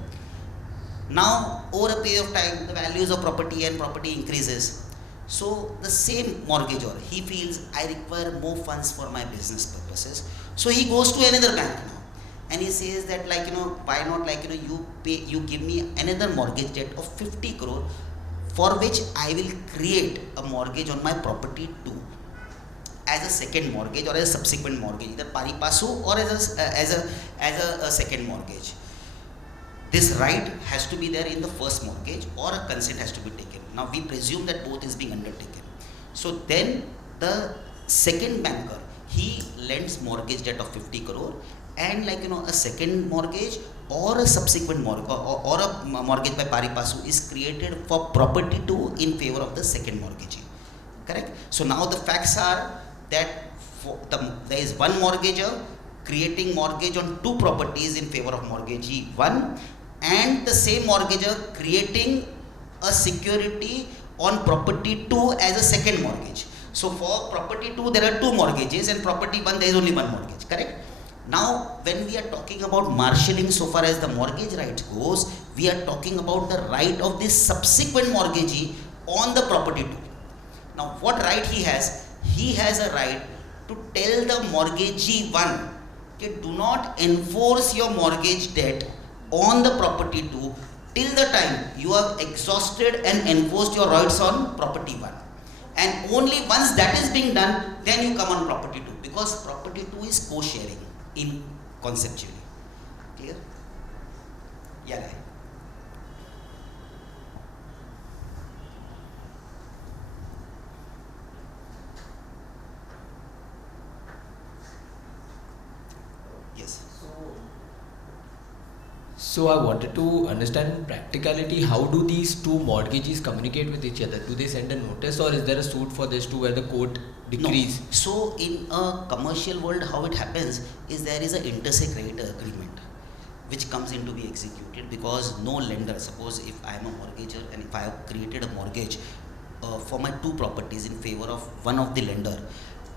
Now over a period of time, the values of property and property increases. So the same mortgagor, he feels I require more funds for my business purposes. So he goes to another bank now, and he says that why not you give me another mortgage debt of 50 crore for which I will create a mortgage on my property 2 as a second mortgage or as a subsequent mortgage, either pari passu or as a second mortgage. This right has to be there in the first mortgage, or a consent has to be taken. Now we presume that both is being undertaken. So then the second banker, he lends mortgage debt of 50 crore and a second mortgage or a subsequent mortgage or a mortgage by pari passu is created for property 2 in favor of the second mortgagee. Correct? So now the facts are that there is one mortgagor creating mortgage on two properties in favor of mortgagee 1, and the same mortgagor creating a security on property 2 as a second mortgage. So for property 2 there are two mortgages, and property 1 there is only one mortgage, correct? Now when we are talking about marshalling so far as the mortgage rights goes, we are talking about the right of this subsequent mortgagee on the property 2. Now what right he has? He has a right to tell the mortgagee 1, okay, do not enforce your mortgage debt on the property 2 till the time you have exhausted and enforced your rights on property 1. And only once that is being done, then you come on property 2, because property 2 is co-sharing in conceptually. Clear? Yeah, right. Yes. So, So I wanted to understand in practicality, how do these two mortgagees communicate with each other? Do they send a notice, or is there a suit for this too where the court decrees? No. So in a commercial world, how it happens is there is an inter se creditor agreement which comes into be executed, because no lender, suppose if I am a mortgagor and if I have created a mortgage for my two properties in favor of one of the lender,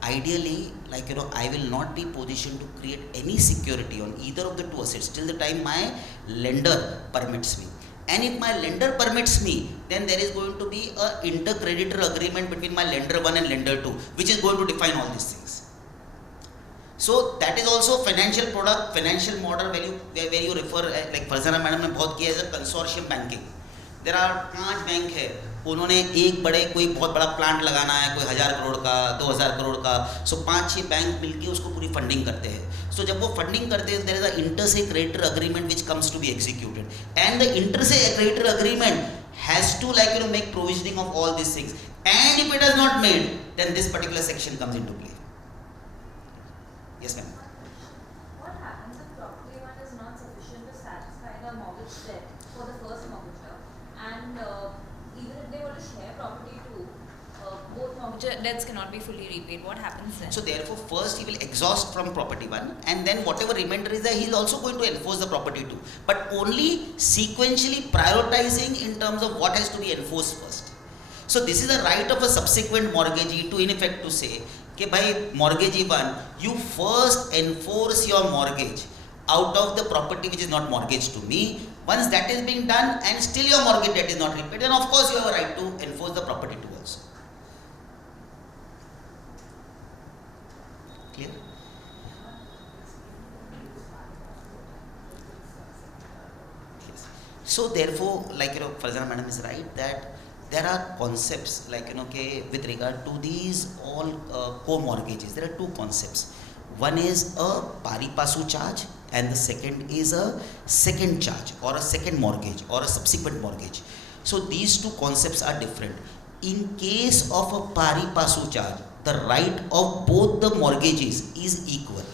ideally, I will not be positioned to create any security on either of the two assets till the time my lender permits me. And if my lender permits me, then there is going to be a inter-creditor agreement between my lender 1 and lender 2, which is going to define all these things. So that is also financial product, financial model where you refer, like Farzana madam ने बहुत किया, as a consortium banking. There are 5 bank है, उन्होंने एक बड़े कोई बहुत बड़ा प्लांट लगाना है, कोई 1000 करोड़ का, 2000 करोड़ का, सो 5-6 बैंक मिलके उसको पूरी फंडिंग करते हैं. सो जब वो फंडिंग करते हैं, there is a inter se creditor agreement which comes to be executed, and the inter se creditor agreement has to make provisioning of all these things, and if it is not made, then this particular section comes into play. Yes, ma'am. What happens if property one is not sufficient to satisfy the mortgage debt for the first mortgager, and even if they were to share property too, both mortgage debts cannot be fully repaid? What happens then? So therefore, first he will exhaust from property 1, and then whatever remainder is there, he is also going to enforce the property 2, but only sequentially prioritizing in terms of what has to be enforced first. So this is a right of a subsequent mortgagee to in effect to say, कि भाई mortgagee 1, you first enforce your mortgage out of the property which is not mortgaged to me. Once that is being done and still your mortgage debt is not repaid, then of course you have a right to enforce the property 2 also. Clear? Yes. So therefore, Farzana madam is right that there are concepts with regard to these all co-mortgages. There are two concepts. One is a pari passu charge, and the second is a second charge or a second mortgage or a subsequent mortgage. So these two concepts are different. In case of a pari passu charge, the right of both the mortgages is equal,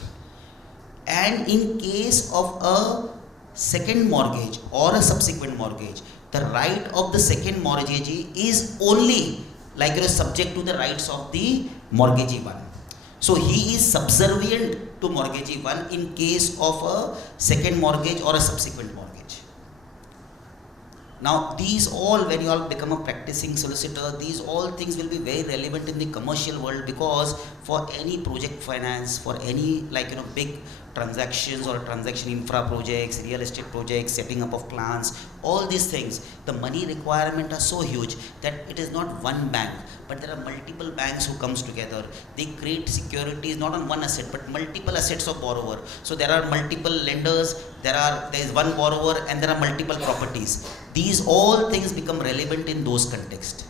and in case of a second mortgage or a subsequent mortgage, the right of the second mortgagee is only subject to the rights of the mortgagee 1. So he is subservient to mortgagee 1 in case of a second mortgage or a subsequent mortgage. Now these all, when you all become a practicing solicitor, these all things will be very relevant in the commercial world, because for any project finance, for any big transactions or transaction infra projects, real estate projects, setting up of plants, all these things, the money requirement are so huge that it is not one bank, but there are multiple banks who comes together. They create securities not on one asset but multiple assets of borrower. So there are multiple lenders, there is one borrower, and there are multiple properties. These all things become relevant in those contexts.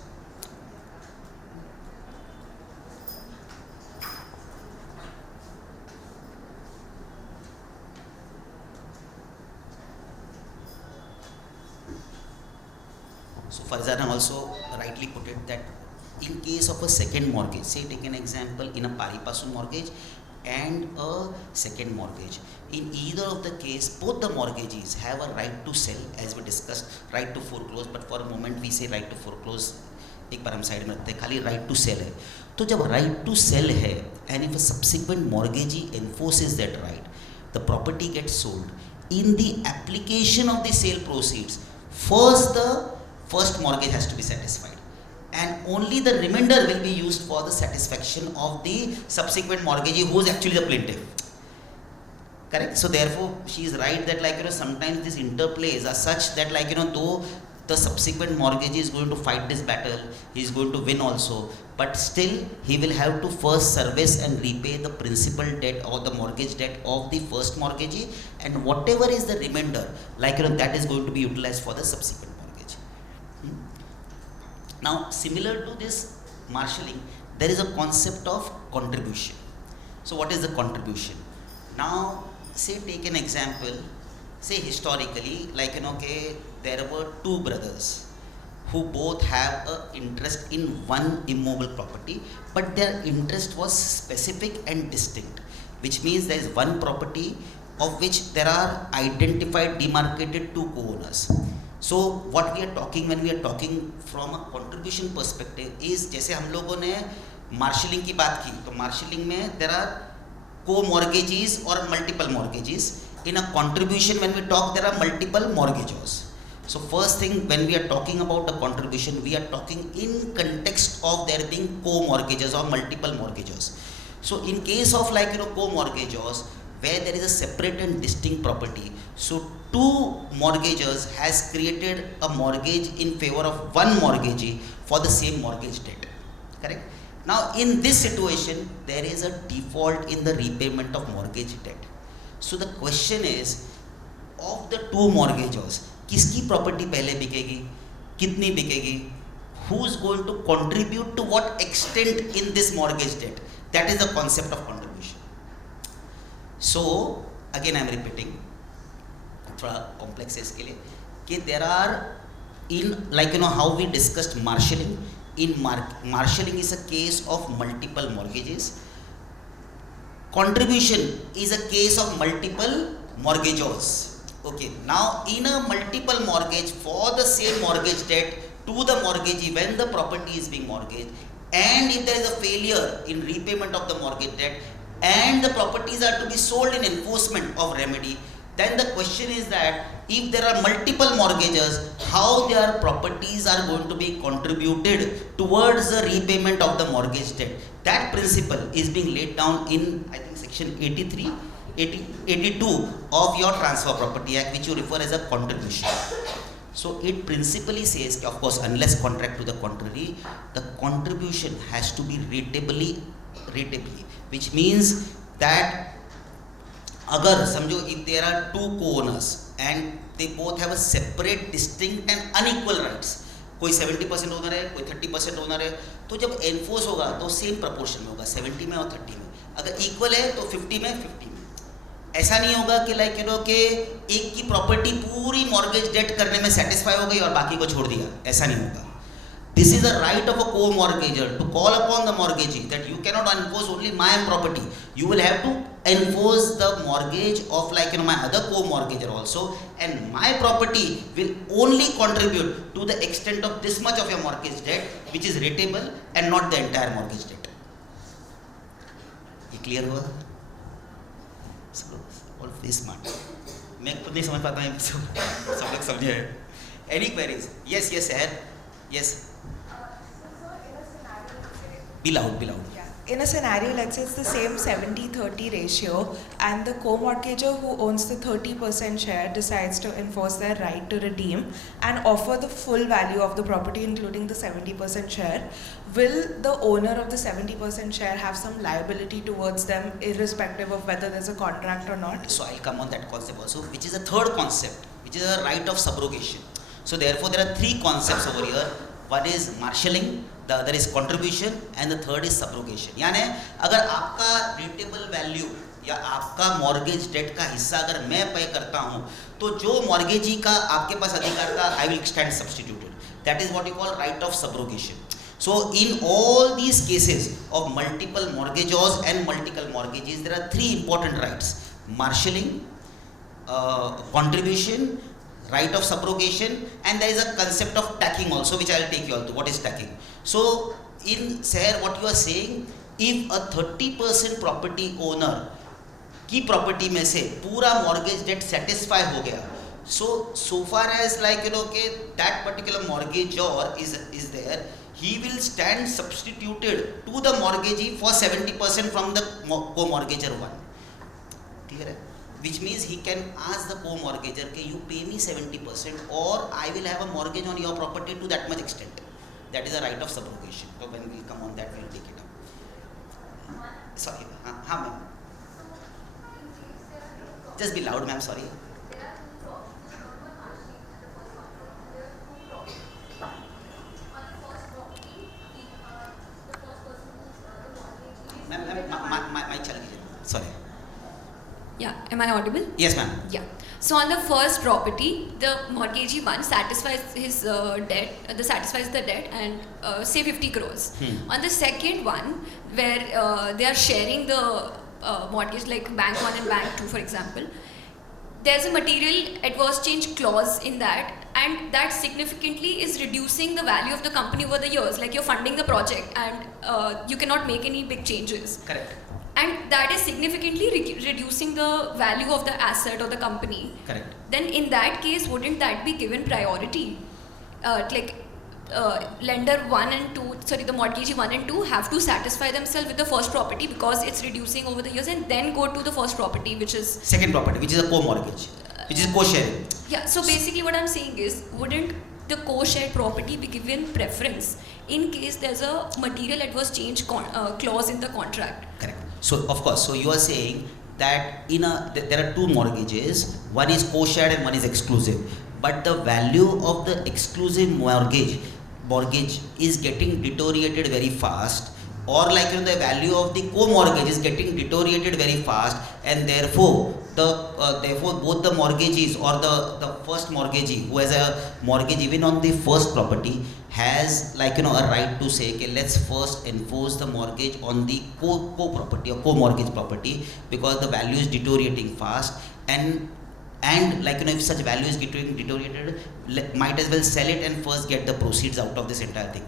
So Farzana also rightly put it that in case of a second mortgage, say take an example in a pari passu mortgage and a second mortgage, in either of the case both the mortgagees have a right to sell, as we discussed, right to foreclose, but for a moment we say right to foreclose, एक बार हम side में रखते हैं, खाली right to sell है. तो जब right to sell है, and if a subsequent mortgagee enforces that right, the property gets sold. In the application of the sale proceeds, first the first mortgage has to be satisfied, and only the remainder will be used for the satisfaction of the subsequent mortgagee who is actually the plaintiff. Correct? So therefore she is right that sometimes these interplays are such that though the subsequent mortgagee is going to fight this battle, he is going to win also, but still he will have to first service and repay the principal debt or the mortgage debt of the first mortgagee, and whatever is the remainder that is going to be utilized for the subsequent mortgage. Now similar to this marshalling, there is a concept of contribution. So what is the contribution? Now say take an example, say historically there were two brothers who both have an interest in one immovable property, but their interest was specific and distinct, which means there is one property of which there are identified demarcated two co-owners. So what we are talking when we are talking from a contribution perspective is जैसे हम लोगों ने marshalling की बात की तो marshalling में there are co-mortgagees or multiple mortgages. In a contribution when we talk there are multiple mortgagors. So first thing when we are talking about the contribution we are talking in context of there being co-mortgages or multiple mortgagors. So in case of like co-mortgagors where there is a separate and distinct property, so two mortgagors has created a mortgage in favor of one mortgagee for the same mortgage debt, correct? Now in this situation there is a default in the repayment of mortgage debt. So the question is of the two mortgagors किसकी property पहले बिकेगी, कितनी बिकेगी, who is going to contribute to what extent in this mortgage debt? That is the concept of contribution. So again I am repeating, थोड़ा complex है इसके लिए कि there are in like how we discussed marshalling. In marshalling is a case of multiple mortgages. Contribution is a case of multiple mortgagors. Okay, now in a multiple mortgage for the same mortgage debt to the mortgagee when the property is being mortgaged, and if there is a failure in repayment of the mortgage debt and the properties are to be sold in enforcement of remedy, then the question is that if there are multiple mortgagors, how their properties are going to be contributed towards the repayment of the mortgage debt. That principle is being laid down in I think section 82 of your Transfer Property Act, which you refer as a contribution. So it principally says, of course, unless contract to the contrary, the contribution has to be ratably, which means that अगर समझो if there are two co-owners and they both have a separate, distinct and unequal rights, कोई 70% owner है, कोई 30% owner है, तो जब enforce होगा तो सेम प्रपोर्शन में होगा, 70 में और 30 में. अगर इक्वल है तो 50 में 50 में. ऐसा नहीं होगा कि लाइक कि एक की प्रॉपर्टी पूरी मॉर्गेज डेट करने में सेटिस्फाई हो गई और बाकी को छोड़ दिया, ऐसा नहीं होगा. This is a right of a co-mortgager to call upon the mortgagee that you cannot enforce only my property. You will have to enforce the mortgage of like my other co-mortgager also, and my property will only contribute to the extent of this much of your mortgage debt, which is rateable and not the entire mortgage debt. ये clear हुआ? All very smart. मैं खुद नहीं समझ पाता हूँ, सब लोग समझे. Any queries? Yes, yes, sir. Yes. Be loud, be loud. Yeah. In a scenario, let's say it's the same 70-30 ratio and the co-mortgager who owns the 30% share decides to enforce their right to redeem and offer the full value of the property including the 70% share. Will the owner of the 70% share have some liability towards them irrespective of whether there's a contract or not? So I'll come on that concept also, which is a third concept, which is a right of subrogation. So therefore there are three concepts over here. One is marshalling, the other is contribution and the third is subrogation. यानी अगर आपका रेटेबल value या आपका mortgage date का हिस्सा अगर मैं पे करता हूँ तो जो मॉर्गेजी का आपके पास अधिकार था I will stand substituted. That is what you call right of subrogation. So in all these cases of multiple mortgagors and multiple mortgages, there are three important rights: marshalling, contribution, right of subrogation, and there is a concept of tacking also, which I will take you all to. What is tacking? So in sir, what you are saying, if a 30% property owner की property में से पूरा mortgage debt satisfy हो गया, so far as like that particular mortgagor is there, he will stand substituted to the mortgagee for 70% from the co-mortgager one. Clear है? Which means he can ask the co-mortgager, okay, you pay me 70% or I will have a mortgage on your property to that much extent. That is a right of subrogation. So when we come on that, we will take it up. Sorry, ma'am. Just be loud, ma'am, sorry. Ma'am, my chal gayi. Sorry. Yeah, am I audible? Yes, ma'am. Yeah. So on the first property, the mortgagee one satisfies his debt, satisfies the debt and say 50 crores. On the second one, where they are sharing the mortgage like Bank 1 and Bank 2, for example, there's a material adverse change clause in that, and that significantly is reducing the value of the company over the years. Like you're funding the project and you cannot make any big changes. Correct. And that is significantly reducing the value of the asset or the company. Correct. Then in that case, wouldn't that be given priority? Lender 1 and 2, sorry, the mortgagee 1 and 2 have to satisfy themselves with the first property because it's reducing over the years, and then go to the first property, which is Second property, which is a co-mortgage, which is co-sharing. yeah. So basically what I'm saying is, wouldn't the co-shared property be given preference in case there's a material adverse change clause in the contract? Correct. So of course, so you are saying that there are two mortgages, one is co-shared and one is exclusive, but the value of the exclusive mortgage is getting deteriorated very fast, or like the value of the co-mortgage is getting deteriorated very fast, and therefore both the mortgagees or the first mortgagee who has a mortgage even on the first property has a right to say, okay, let's first enforce the mortgage on the co-property or co-mortgage property because the value is deteriorating fast, and if such value is getting deteriorated, might as well sell it and first get the proceeds out of this entire thing.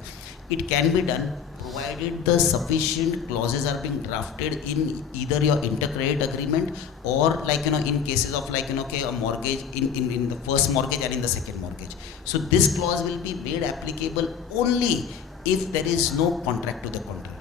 It can be done provided the sufficient clauses are being drafted in either your intercredit agreement or in cases of a mortgage in the first mortgage and in the second mortgage. So this clause will be made applicable only if there is no contract to the contrary.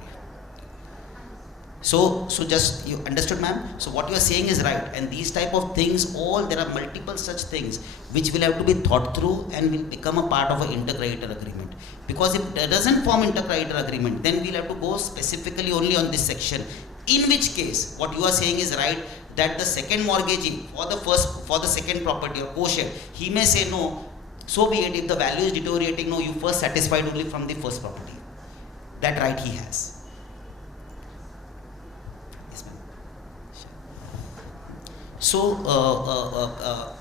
So just you understood, ma'am? So what you are saying is right, and these type of things, there are multiple such things which will have to be thought through and will become a part of an intercreditor agreement. Because if it doesn't form intercreditor agreement, then we'll have to go specifically only on this section. In which case, what you are saying is right, that the second mortgagee for the second property or co-share, he may say no, so be it. If the value is deteriorating, no, you first satisfied only from the first property. That right he has. So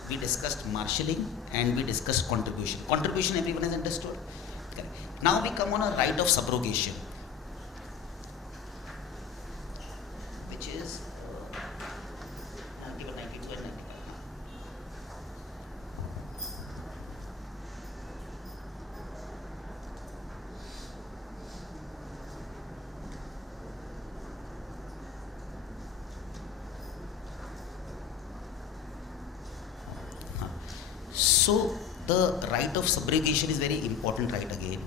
we discussed marshalling and we discussed contribution. Contribution everyone has understood. Okay. Now we come on a right of subrogation, which is given 92 and 95. So the right of subrogation is very important right again,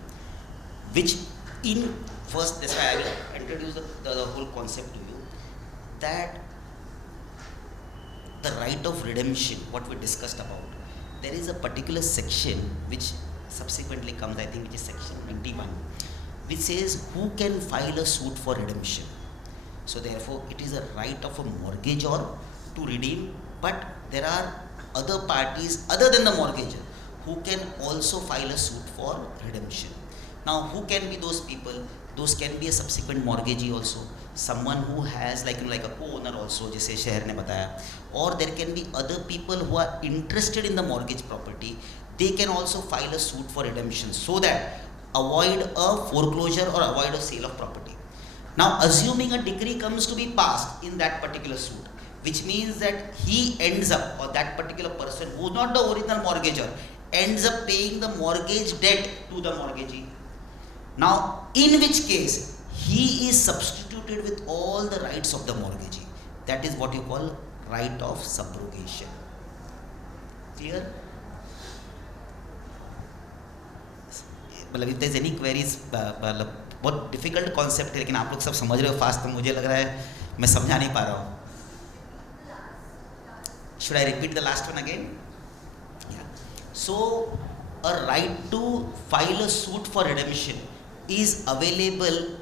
which that's why I will introduce the whole concept to you, that the right of redemption, what we discussed about, there is a particular section which subsequently comes, I think, which is section 91, which says who can file a suit for redemption. So therefore it is a right of a mortgagor to redeem, but there are other parties other than the mortgagor who can also file a suit for redemption. Now who can be those people? Those can be a subsequent mortgagee also, someone who has like a co-owner also, जैसे शहर ने बताया, or there can be other people who are interested in the mortgage property. They can also file a suit for redemption so that avoid a foreclosure or avoid a sale of property. Now assuming a decree comes to be passed in that particular suit, which means that he ends up, or that particular person who is not the original mortgagor, ends up paying the mortgage debt to the mortgagee. Now, in which case, he is substituted with all the rights of the mortgagee. That is what you call right of subrogation. Clear? मतलब if there is any queries, बहुत difficult concept है, लेकिन आप लोग सब समझ रहे हो fast, तो मुझे लग रहा है मैं समझा नहीं पा रहा हूँ. Should I repeat the last one again? Yeah. So, a right to file a suit for redemption is available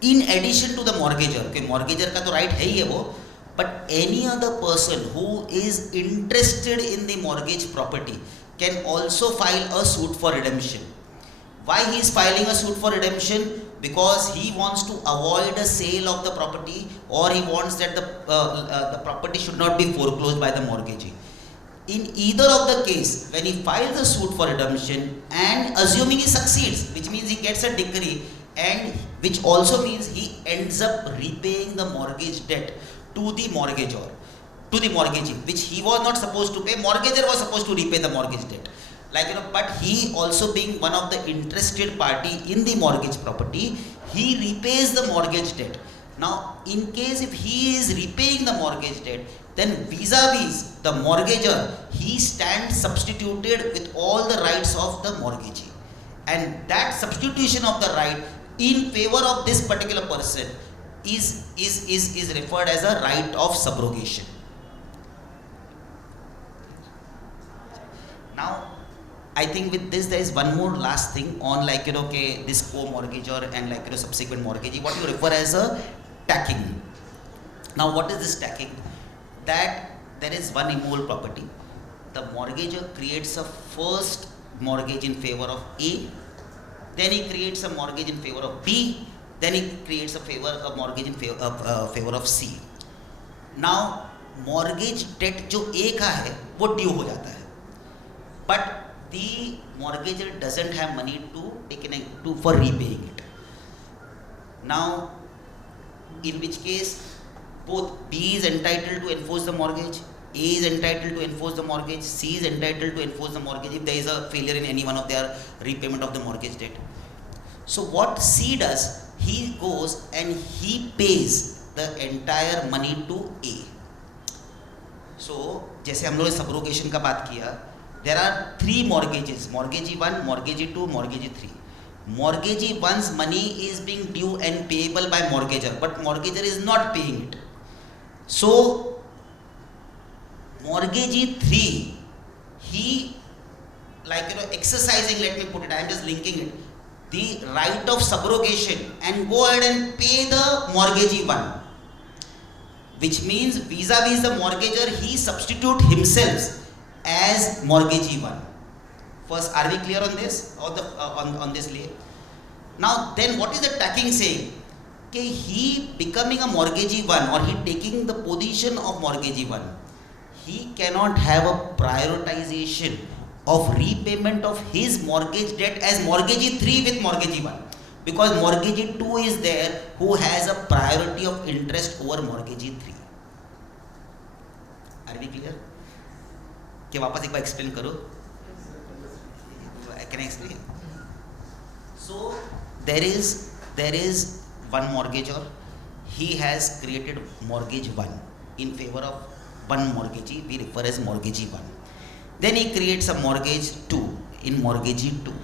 in addition to the mortgagor. Okay, mortgagor का तो right है ही है वो, but any other person who is interested in the mortgage property can also file a suit for redemption. Why he is filing a suit for redemption? Because he wants to avoid a sale of the property, or he wants that the property should not be foreclosed by the mortgagee. In either of the case, when he files a suit for redemption and assuming he succeeds, which means he he gets a decree, and which also means he ends up repaying the mortgage debt to the mortgagor, to the mortgagee, which he was not supposed to pay. Mortgagor was supposed to repay the mortgage debt. But he also being one of the interested party in the mortgage property, he repays the mortgage debt. Now, in case if he is repaying the mortgage debt, then vis-a-vis the mortgagor, he stands substituted with all the rights of the mortgagee. And that substitution of the right in favor of this particular person is referred as a right of subrogation. Now, I think with this there is one more last thing on this co-mortgagor and subsequent mortgagee, what you refer as a tacking. Now, what is this tacking? That there is one immovable property. The mortgagor creates a first mortgage in favor of A, then he creates a mortgage in favor of B, then he creates a mortgage in favor of C. Now, mortgage debt जो A का है वो due हो जाता है, but the mortgagor doesn't have money for repaying it. Now, in which case both B is entitled to enforce the mortgage, A is entitled to enforce the mortgage, C is entitled to enforce the mortgage if there is a failure in any one of their repayment of the mortgage debt. So what C does, he goes and he pays the entire money to A. So जैसे हम लोग subrogation का बात किया, there are 3 mortgages, mortgagee 1, mortgagee 2, mortgagee 3. Mortgagee 1's money is being due and payable by mortgagor, but mortgagor is not paying it. So, mortgagee 3, he exercising, let me put it, I am just linking it, the right of subrogation and go ahead and pay the mortgagee 1. Which means vis-a-vis the mortgagor, he substitute himself as mortgagee 1. First, are we clear on this? Or on this layer? Now, then what is the tacking saying? Okay, he becoming a mortgagee 1 or he taking the position of mortgagee 1, he cannot have a prioritization of repayment of his mortgage debt as mortgagee 3 with mortgagee 1. Because mortgagee 2 is there who has a priority of interest over mortgagee 3. Are we clear? क्या वापस एक बार explain करो? Can I explain? So there is one mortgagor. He has created mortgage 1 in favor of one mortgagee. We refer as mortgagee 1. Then he creates a mortgage 2 in mortgagee 2,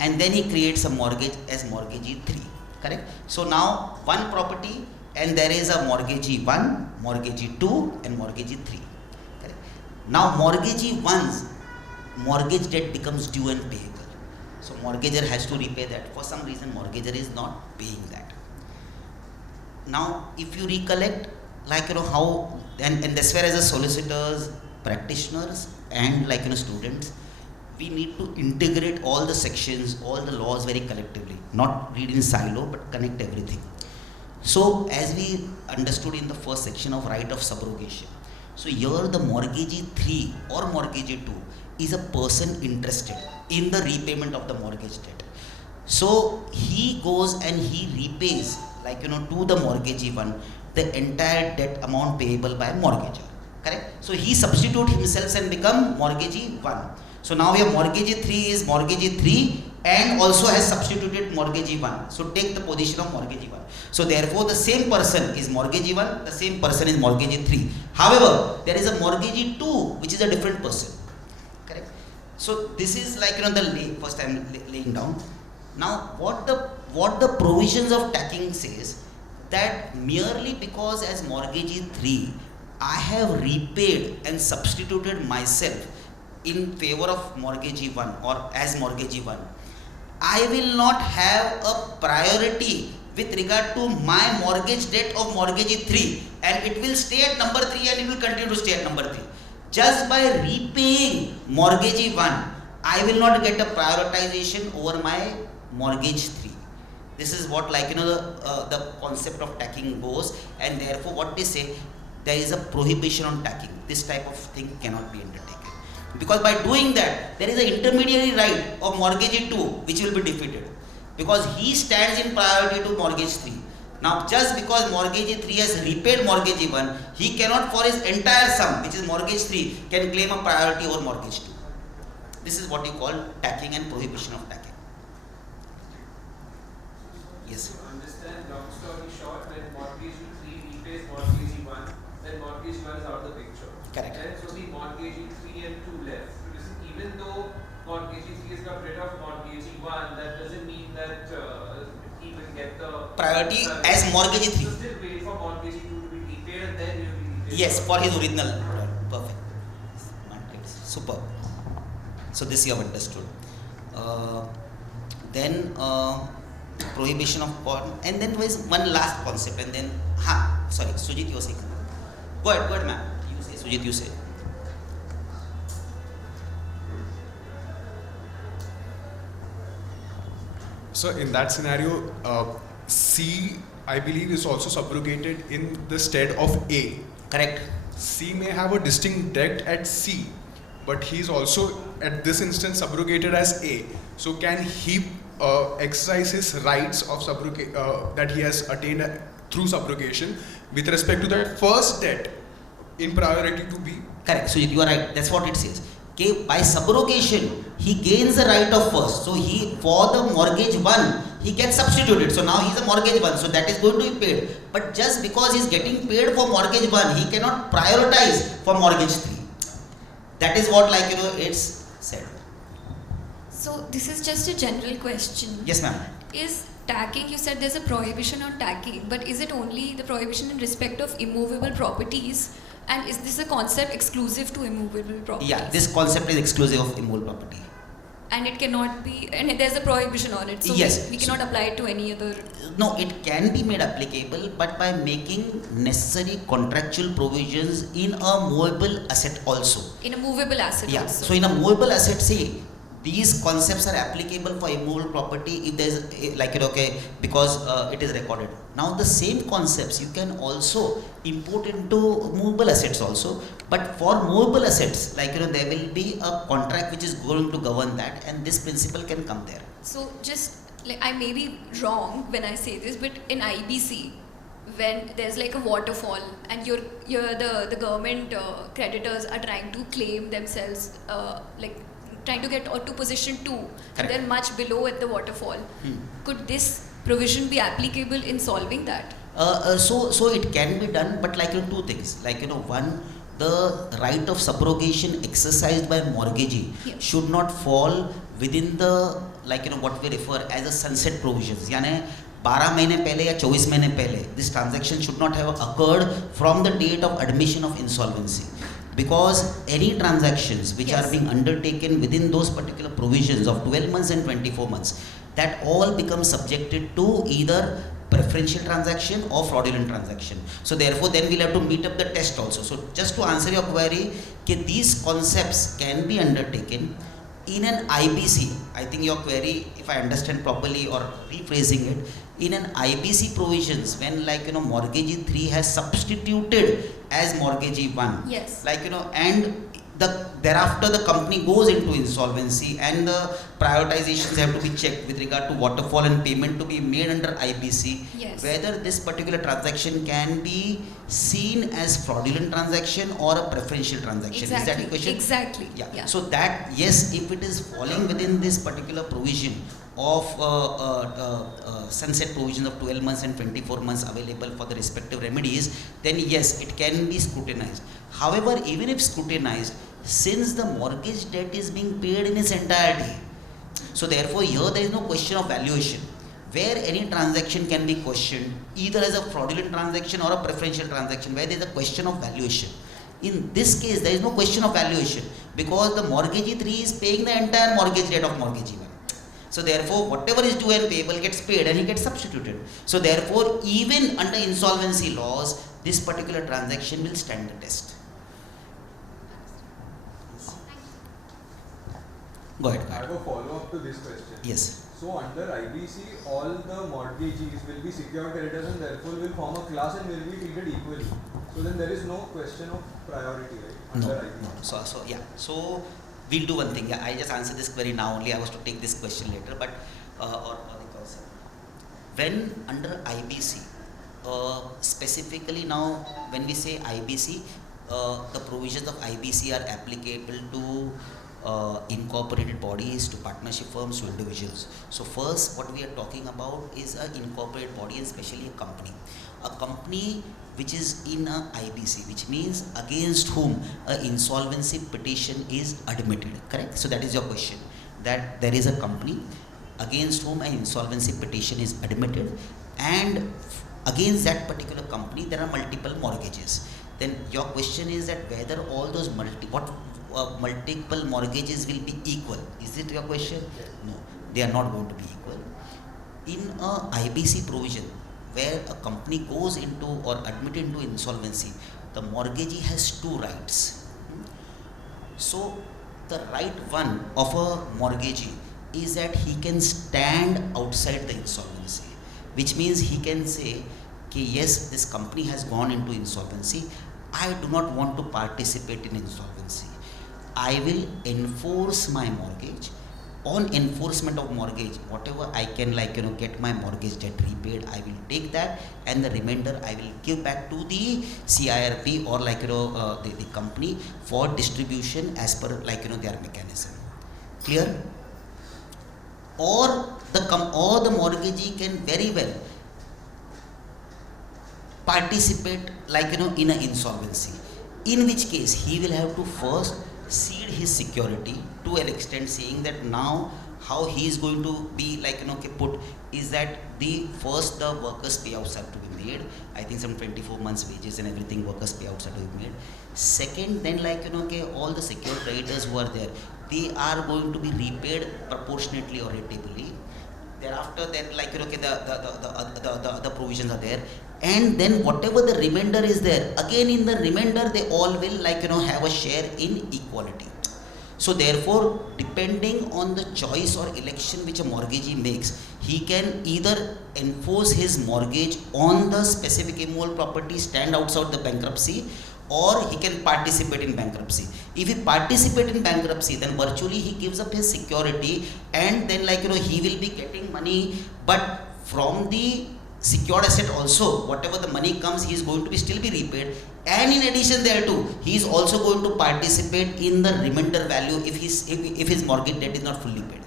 and then he creates a mortgage as mortgagee 3. Correct? So now one property, and there is a mortgagee 1, mortgagee 2, and mortgagee 3. Correct? Now mortgagee 1's mortgage debt becomes due and payable. So mortgagor has to repay that. For some reason mortgagor is not paying that. Now if you recollect how and that's where as a solicitors, practitioners and students, we need to integrate all the sections, all the laws very collectively, not read in silo but connect everything. So as we understood in the first section of right of subrogation, so here the mortgagee 3 or mortgagee 2 is a person interested in the repayment of the mortgage debt. So he goes and he repays to the mortgagee 1 the entire debt amount payable by mortgagor. Correct? So he substitute himself and become mortgagee 1. So now your mortgagee 3 is mortgagee 3 and also has substituted mortgagee 1. So take the position of mortgagee 1. So therefore the same person is mortgagee 1, the same person is mortgagee 3. However, there is a mortgagee 2 which is a different person. Correct? So this is the first I am laying down. Now what the provisions of tacking says, that merely because as mortgagee 3 I have repaid and substituted myself in favor of mortgagee 1 or as mortgagee 1, I will not have a priority with regard to my mortgage debt of mortgagee 3, and it will stay at number 3 and it will continue to stay at number 3. Just by repaying mortgagee 1, I will not get a prioritization over my mortgage 3. This is what the concept of tacking goes, and therefore what they say, there is a prohibition on tacking. This type of thing cannot be undertaken. Because by doing that, there is an intermediary right of mortgagee 2 which will be defeated. because he stands in priority to mortgage 3. Now, just because mortgagee 3 has repaid mortgagee 1, he cannot for his entire sum, which is mortgage 3, can claim a priority over mortgage 2. This is what you call tacking and prohibition of tacking. Yes. To understand, long story short, when mortgagee 3 repays mortgagee 1, then mortgage 1 is out of the picture. Correct. And so the mortgagee 3 and 2 left. So this is, even though mortgagee 3 has got rid of mortgagee 1, that doesn't mean that he will get the Priority as mortgagee 3. So still wait for mortgagee 2 to be repaid and then he will be repaid. Yes, for his original. Perfect. Super. So this you have understood. Then prohibition of porn, and then there is one last concept, and then sorry, Sujit, you were saying. Go ahead, ma'am. You say, Sujit, you say. So in that scenario, C, I believe, is also subrogated in the stead of A. Correct. C may have a distinct debt at C, but he is also at this instance subrogated as A. So can he exercise his rights of that he has attained through subrogation with respect to that first debt in priority to B? Correct. So you are right. That's what it says. Okay, by subrogation, he gains the right of first. So he, for the mortgage 1, he gets substituted. So now he is a mortgage 1. So that is going to be paid. But just because he is getting paid for mortgage 1, he cannot prioritize for mortgage 3. That is what, it's said. So this is just a general question. Yes, ma'am. Is tacking, you said there's a prohibition on tacking, but is it only the prohibition in respect of immovable properties? And is this a concept exclusive to immovable properties? Yeah, this concept is exclusive of immovable property. And it cannot be, and there's a prohibition on it. So yes. we cannot apply it to any other. No, it can be made applicable, but by making necessary contractual provisions in a movable asset also. In a movable asset also. So in a movable asset, see, these concepts are applicable for immovable property if there is because it is recorded. Now the same concepts you can also import into movable assets also, but for movable assets, there will be a contract which is going to govern that, and this principle can come there. So just I may be wrong when I say this, but in IBC, when there's a waterfall and the government creditors are trying to claim themselves trying to get to position 2, and they're much below at the waterfall. Could this provision be applicable in solving that? So it can be done, but two things. One, the right of subrogation exercised by mortgagee should not fall within the what we refer as a sunset provisions. 12 महीने पहले या 24 महीने पहले, this transaction should not have occurred from the date of admission of insolvency. Because any transactions which are being undertaken within those particular provisions of 12 months and 24 months, that all become subjected to either preferential transaction or fraudulent transaction. So therefore then we'll have to meet up the test also. So just to answer your query, these concepts can be undertaken in an IBC. I think your query, if I understand properly or rephrasing it, in an IBC provisions when mortgagee 3 has substituted as mortgagee 1. Yes. And thereafter the company goes into insolvency and the prioritizations have to be checked with regard to waterfall and payment to be made under IBC. Yes. Whether this particular transaction can be seen as fraudulent transaction or a preferential transaction. Exactly. Is that the question? Exactly. Yeah. So that, yes, if it is falling within this particular provision of sunset provisions of 12 months and 24 months available for the respective remedies, then yes, it can be scrutinized. However, even if scrutinized, since the mortgage debt is being paid in its entirety, so therefore here there is no question of valuation. Where any transaction can be questioned either as a fraudulent transaction or a preferential transaction, where there is a question of valuation. In this case, there is no question of valuation because the mortgagee 3 is paying the entire mortgage debt of mortgagee 1. So therefore, whatever is due and payable gets paid and he gets substituted. So therefore, even under insolvency laws, this particular transaction will stand the test. Go ahead. I have a follow-up to this question. Yes. So under IBC, all the mortgagees will be secured creditors and therefore will form a class and will be treated equally. So then there is no question of priority, right? Under IBC. So we'll do one thing. I just answered this query now only. I was to take this question later, but or the when under IBC, specifically now when we say IBC, the provisions of IBC are applicable to incorporated bodies, to partnership firms, to individuals. So first what we are talking about is an incorporated body, and especially a company. A company which is in a IBC, which means against whom an insolvency petition is admitted, correct? So that is your question, that there is a company against whom an insolvency petition is admitted, and against that particular company there are multiple mortgages. Then your question is that whether all those multiple mortgages will be equal. Is it your question? Yes. No, they are not going to be equal. In a IBC provision, where a company goes into or admitted into insolvency, the mortgagee has two rights. So the right one of a mortgagee is that he can stand outside the insolvency, which means he can say, okay, yes, this company has gone into insolvency, I do not want to participate in insolvency. I will enforce my mortgage. On enforcement of mortgage, whatever I can get my mortgage debt repaid, I will take that, and the remainder I will give back to the CIRP or the company for distribution as per their mechanism. Clear? Or the mortgagee can very well participate in an insolvency, in which case he will have to first cede his security to an extent, saying that now how he is going to be put is that the workers payouts have to be made. I think some 24 months wages and everything, workers payouts have to be made. Second, then all the secured creditors who are there, they are going to be repaid proportionately or ratably. Thereafter, then the other provisions are there, and then whatever the remainder is there, again in the remainder they all will have a share in equality. So therefore, depending on the choice or election which a mortgagee makes, he can either enforce his mortgage on the specific immovable property, stand outside the bankruptcy, or he can participate in bankruptcy. If he participate in bankruptcy, then virtually he gives up his security, and then he will be getting money, but from the secured asset also, whatever the money comes, he is going to still be repaid, and in addition thereto, he is also going to participate in the remainder value if his mortgage debt is not fully paid.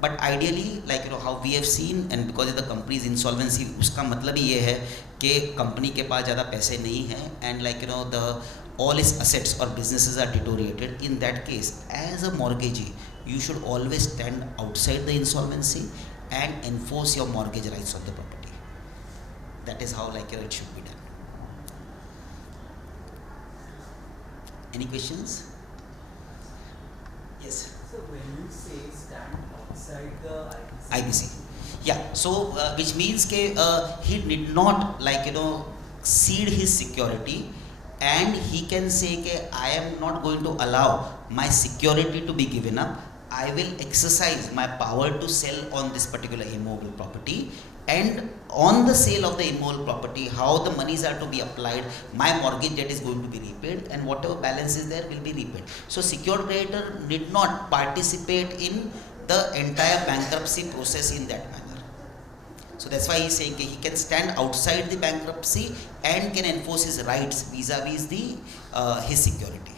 But ideally, how we have seen, and because of the company's insolvency, उसका मतलब ही ये है कि company के पास ज़्यादा पैसे नहीं हैं, and all his assets or businesses are deteriorated. In that case, as a mortgagee, you should always stand outside the insolvency and enforce your mortgage rights on the property. That is how it should be done. Any questions? Yes. So when you say stand outside the IBC, yeah. So which means he did not cede his security, and he can say I am not going to allow my security to be given up. I will exercise my power to sell on this particular immovable property, and on the sale of the immovable property, how the monies are to be applied, my mortgage debt is going to be repaid, and whatever balance is there will be repaid. So secured creditor did not participate in the entire bankruptcy process in that manner. So that's why he's saying he can stand outside the bankruptcy and can enforce his rights vis-a-vis his security.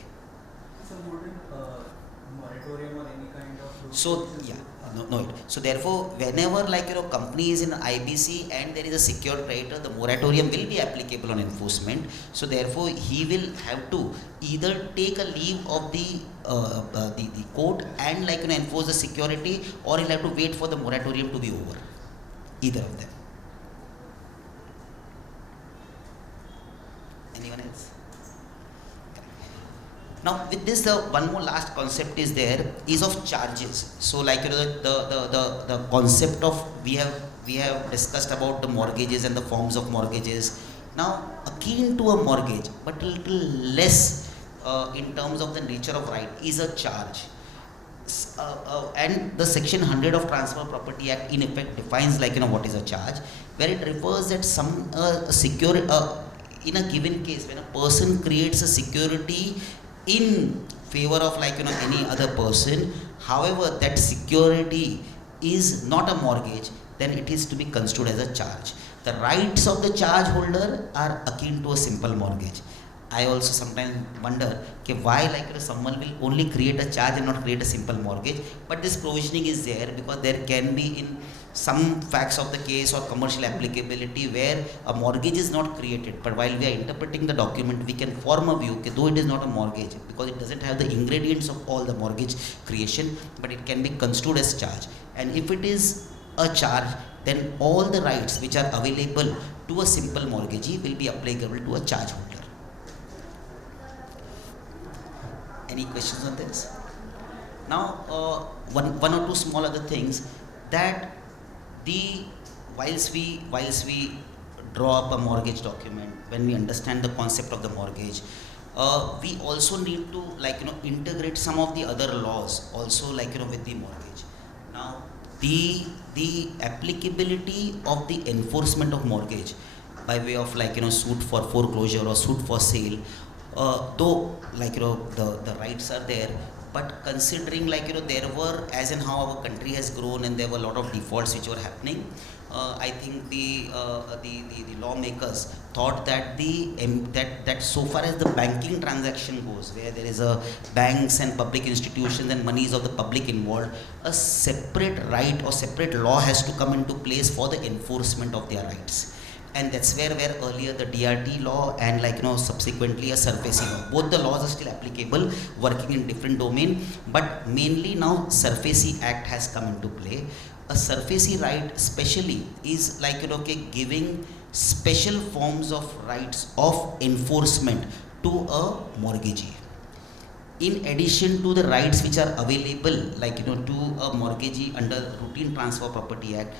So wouldn't moratorium or any kind of... So yeah, no. So therefore, whenever company is in IBC and there is a secured creditor, the moratorium will be applicable on enforcement. So therefore, he will have to either take a leave of the court and enforce the security, or he'll have to wait for the moratorium to be over. Either of them. Anyone else? Now with this, the one more last concept is there is of charges. So the concept of we have discussed about the mortgages and the forms of mortgages. Now akin to a mortgage, but a little less in terms of the nature of right, is a charge. And the section 100 of Transfer Property Act in effect defines what is a charge, where it refers that some in a given case, when a person creates a security in favor of any other person, however that security is not a mortgage, then it is to be construed as a charge. The rights of the charge holder are akin to a simple mortgage. I also sometimes wonder why someone will only create a charge and not create a simple mortgage. But this provisioning is there because there can be in some facts of the case or commercial applicability where a mortgage is not created. But while we are interpreting the document, we can form a view though it is not a mortgage because it doesn't have the ingredients of all the mortgage creation, but it can be construed as charge. And if it is a charge, then all the rights which are available to a simple mortgagee will be applicable to a charge holder. Any questions on this? Now, one or two small other things that whilst we draw up a mortgage document, when we understand the concept of the mortgage, we also need to integrate some of the other laws also with the mortgage. Now, the applicability of the enforcement of mortgage by way of suit for foreclosure or suit for sale, though the rights are there, but considering there were, as in how our country has grown and there were a lot of defaults which were happening, I think the lawmakers thought that that so far as the banking transaction goes, where there is a banks and public institutions and monies of the public involved, a separate right or separate law has to come into place for the enforcement of their rights. And that's where earlier the DRT law and subsequently a SURFACE law, both the laws are still applicable, working in different domain, but mainly now SURFACE Act has come into play. A SURFACE right especially is giving special forms of rights of enforcement to a mortgagee. In addition to the rights which are available to a mortgagee under Routine Transfer Property Act,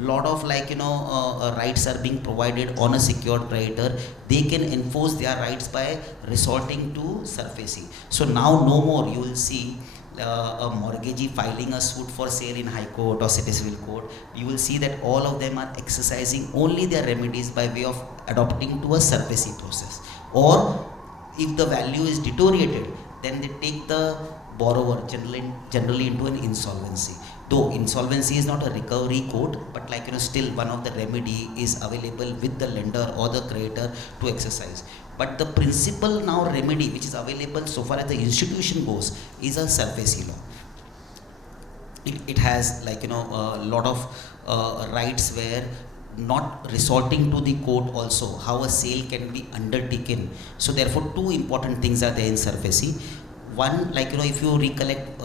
lot of rights are being provided on a secured creditor. They can enforce their rights by resorting to SURFACE. So now no more you will see a mortgagee filing a suit for sale in High Court or City Civil Court. You will see that all of them are exercising only their remedies by way of adopting to a SURFACE process. Or if the value is deteriorated, then they take the borrower generally into an insolvency. Though insolvency is not a recovery code, but still one of the remedy is available with the lender or the creditor to exercise. But the principal now remedy which is available so far as the institution goes is a SURFACE law. It has a lot of rights where not resorting to the court also, how a sale can be undertaken. So therefore two important things are there in SURFACE. One, if you recollect,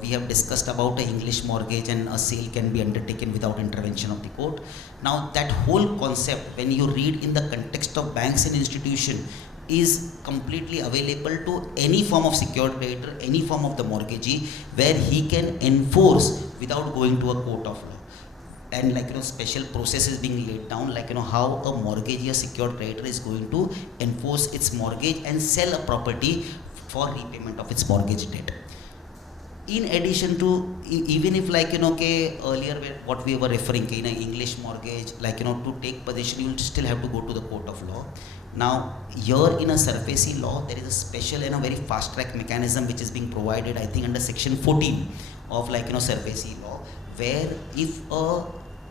we have discussed about an English mortgage and a sale can be undertaken without intervention of the court. Now that whole concept, when you read in the context of banks and institution, is completely available to any form of secured creditor, any form of the mortgagee, where he can enforce without going to a court of law. And special process is being laid down, how a mortgagee, a secured creditor is going to enforce its mortgage and sell a property for repayment of its mortgage debt. In addition to, even if earlier what we were referring in an English mortgage, to take possession you will still have to go to the court of law. Now here in a SURFACE law there is a special and a very fast track mechanism which is being provided, I think under section 14 of SURFACE law, where if a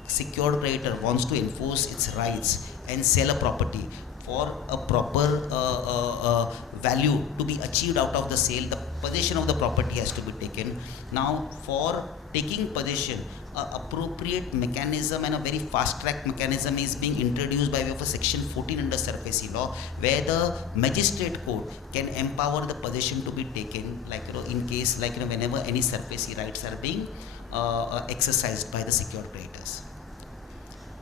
secured creditor wants to enforce its rights and sell a property for a proper value to be achieved out of the sale, the possession of the property has to be taken. Now for taking possession, appropriate mechanism and a very fast track mechanism is being introduced by way of a section 14 under SURFACE law, where the magistrate court can empower the possession to be taken in case whenever any SURFACE rights are being exercised by the secured creditors.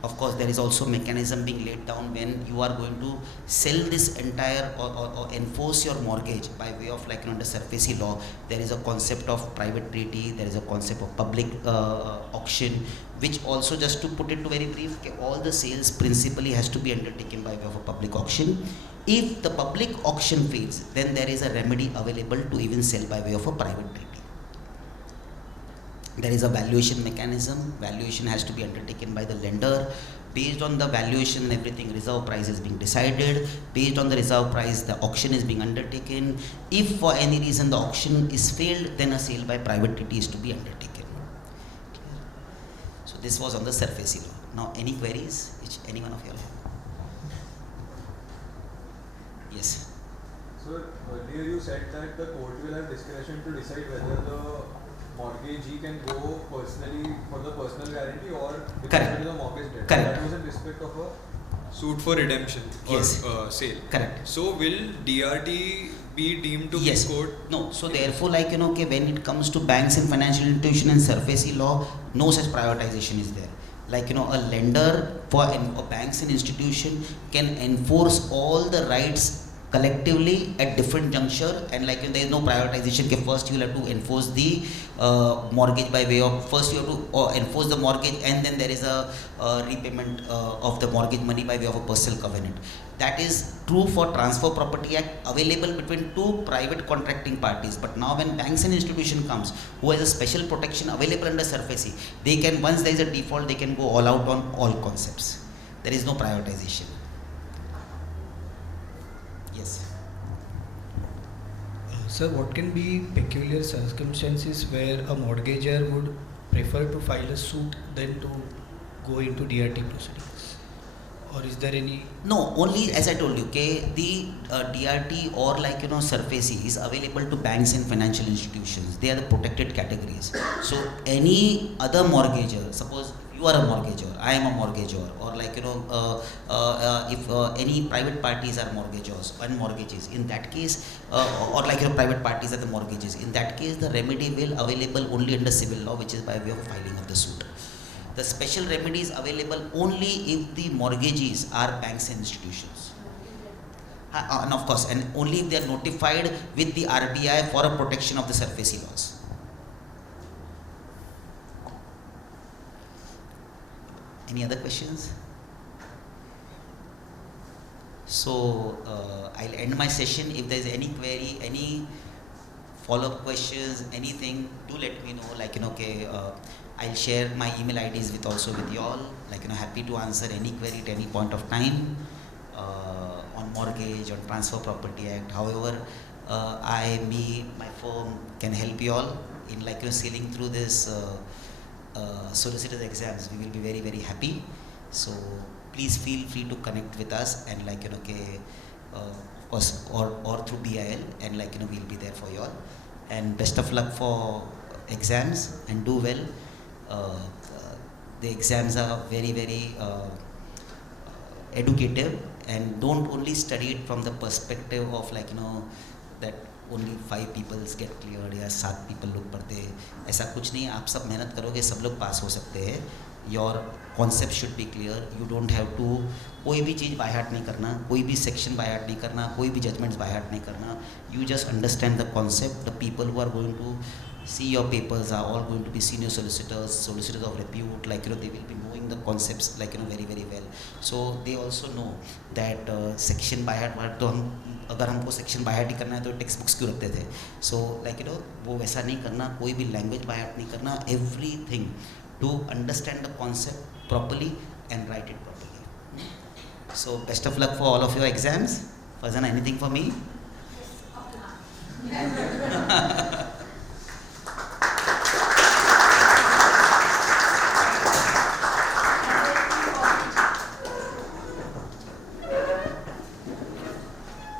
Of course, there is also mechanism being laid down when you are going to sell this entire or enforce your mortgage by way of under SURFACE law. There is a concept of private treaty, there is a concept of public auction, which also, just to put it to very brief, all the sales principally has to be undertaken by way of a public auction. If the public auction fails, then there is a remedy available to even sell by way of a private treaty. There is a valuation mechanism. Valuation has to be undertaken by the lender. Based on the valuation and everything, reserve price is being decided. Based on the reserve price, the auction is being undertaken. If for any reason the auction is failed, then a sale by private treaty is to be undertaken. So this was on the surface law. Now any queries which any one of you all have? Yes. So earlier you said that the court will have discretion to decide whether the mortgagee can go personally for the personal guarantee or with respect to the mortgage debt. Correct. That was in respect of a suit for redemption or Yes. sale. Correct. So will DRT be deemed to Yes. be court? No. So therefore, like okay, when it comes to banks and financial institution and SARFAESI law, no such privatization is there. Like a lender for a banks and institution can enforce all the rights collectively at different juncture, and like there is no privatization. First you will have to enforce the mortgage by way of, first you have to enforce the mortgage, and then there is a repayment of the mortgage money by way of a personal covenant. That is true for Transfer Property Act, available between two private contracting parties. But now when banks and institution comes who has a special protection available under SARFAESI, they can, once there is a default, they can go all out on all concepts. There is no privatization. Yes. Sir, what can be peculiar circumstances where a mortgagor would prefer to file a suit than to go into DRT proceedings? Or is there any? No, only as I told you, okay, the DRT or like SARFAESI is available to banks and financial institutions. They are the protected categories. So any other mortgagor, suppose you are a mortgagor, I am a mortgagor, or like if any private parties are mortgagors and mortgages, in that case, or like private parties are the mortgages, in that case the remedy will available only under civil law, which is by way of filing of the suit. The special remedy is available only if the mortgagees are banks and institutions. And of course, and only if they are notified with the RBI for a protection of the SARFAESI laws. Any other questions? So I'll end my session. If there is any query, any follow-up questions, anything, do let me know. Like okay, I'll share my email IDs with you all. Like happy to answer any query at any point of time on mortgage, on Transfer Property Act. However, my firm can help you all in like sailing through this solicitor's exams. We will be very, very happy. So please feel free to connect with us, and like okay, of course, or through BIL, and like we'll be there for you all. And best of luck for exams, and do well. The exams are very, very educative, and don't only study it from the perspective of like that only 5 people get cleared या 7 people लोग पढ़ते हैं, ऐसा कुछ नहीं. आप सब मेहनत करोगे, सब लोग पास हो सकते हैं. Your concept should be clear. You don't have to कोई भी चीज़ by heart नहीं करना, कोई भी section by heart नहीं करना, कोई भी judgments by heart नहीं करना. You just understand the concept. The people who are going to see your papers are all going to be senior solicitors, solicitors of repute. Like they will be knowing the concepts like very, very well. So they also know that section by heart तो हम अगर हमको section by heart ही करना है तो text books क्यों रखते थे. So like वो वैसा नहीं करना, कोई भी language by heart नहीं करना. Everything to understand the concept properly and write it properly. So best of luck for all of your exams. Fazana, anything for me?